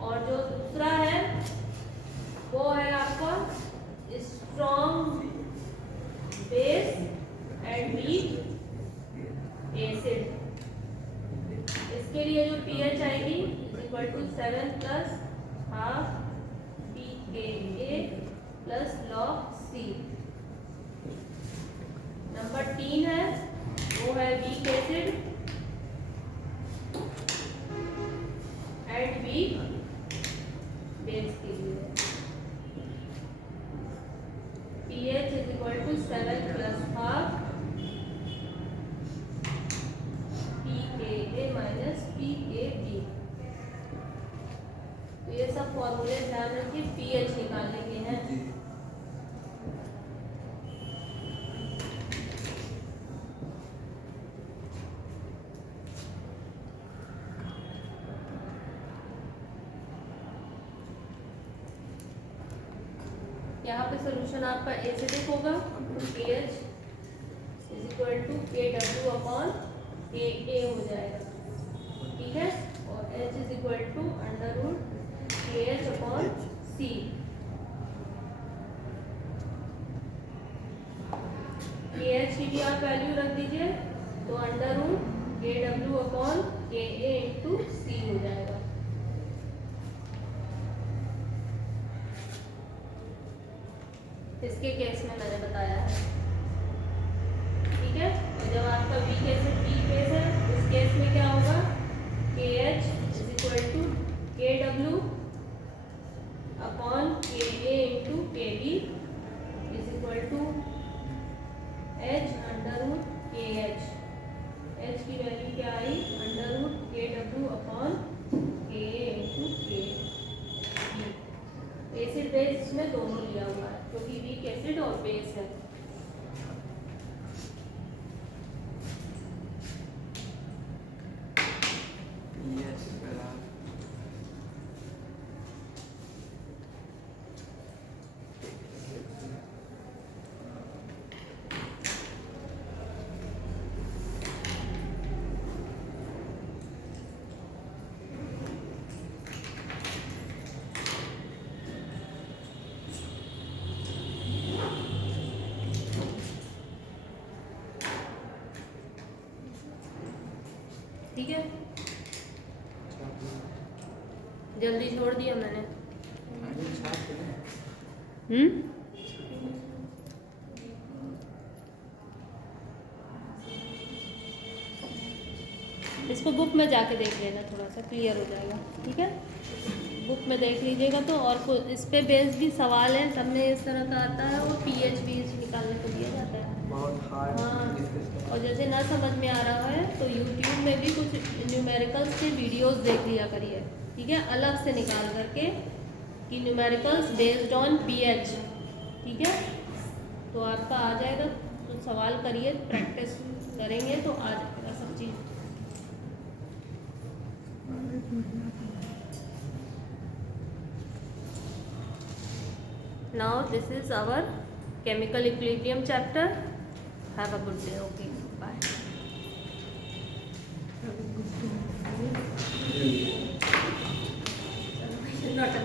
और जो दूसरा है वो है आपका strong base and weak acid, इसके लिए जो pH आएगी is equal to 7 plus half pKa plus log C। Number 3 है वो है weak acid and weak base के लिए, pH is equal to 7 plus half pKa minus pKb। तो ये सब फॉर्मूले ध्यान रखिए, pH निकालने के हैं। यहाँ पे सोल्यूशन आपका एसिडिक होगा, तो KH is equal to KW upon KA हो जाएगा, ठीक है। और H is equal to under root KH upon C। KH की भी आप वैल्यू रख दीजिए, तो under root KW upon KA into C हो जाएगा। इसके केस में मैंने बताया है, ठीक है। और जब आपका वीक एसिड वीक बेस है, इस केस में क्या होगा, KH is equal to KW upon KA into KB is equal to H under root KH। H की वैल्यू क्या आई, under root KW upon KA into KB। Acid base इसमें दोनों लिया हुआ है क्योंकि वीक एसिड और बेस है। ठीक है, जल्दी छोड़ दिया मैंने। इसको बुक में जाके देख लेना, थोड़ा सा क्लियर हो जाएगा, ठीक है। बुक में देख लीजिएगा तो, और इस पे बेस्ड भी सवाल है, सब में इस तरह का आता है, और पीएच निकालने को दिया जाता है। बहुत हार्ड। हाँ, और जैसे ना समझ में आ रहा है तो यूट्यूब में भी कुछ न्यूमेरिकल्स के वीडियोस देख लिया करिए, ठीक है, अलग से निकाल करके कि न्यूमेरिकल्स बेस्ड ऑन पीएच, ठीक है, तो आपका आ जाएगा। तो सवाल करिए, प्रैक्टिस करेंगे तो आ जाएगा सब चीज़। Now this is our chemical equilibrium chapter. Have a good day. Okay, bye. Not a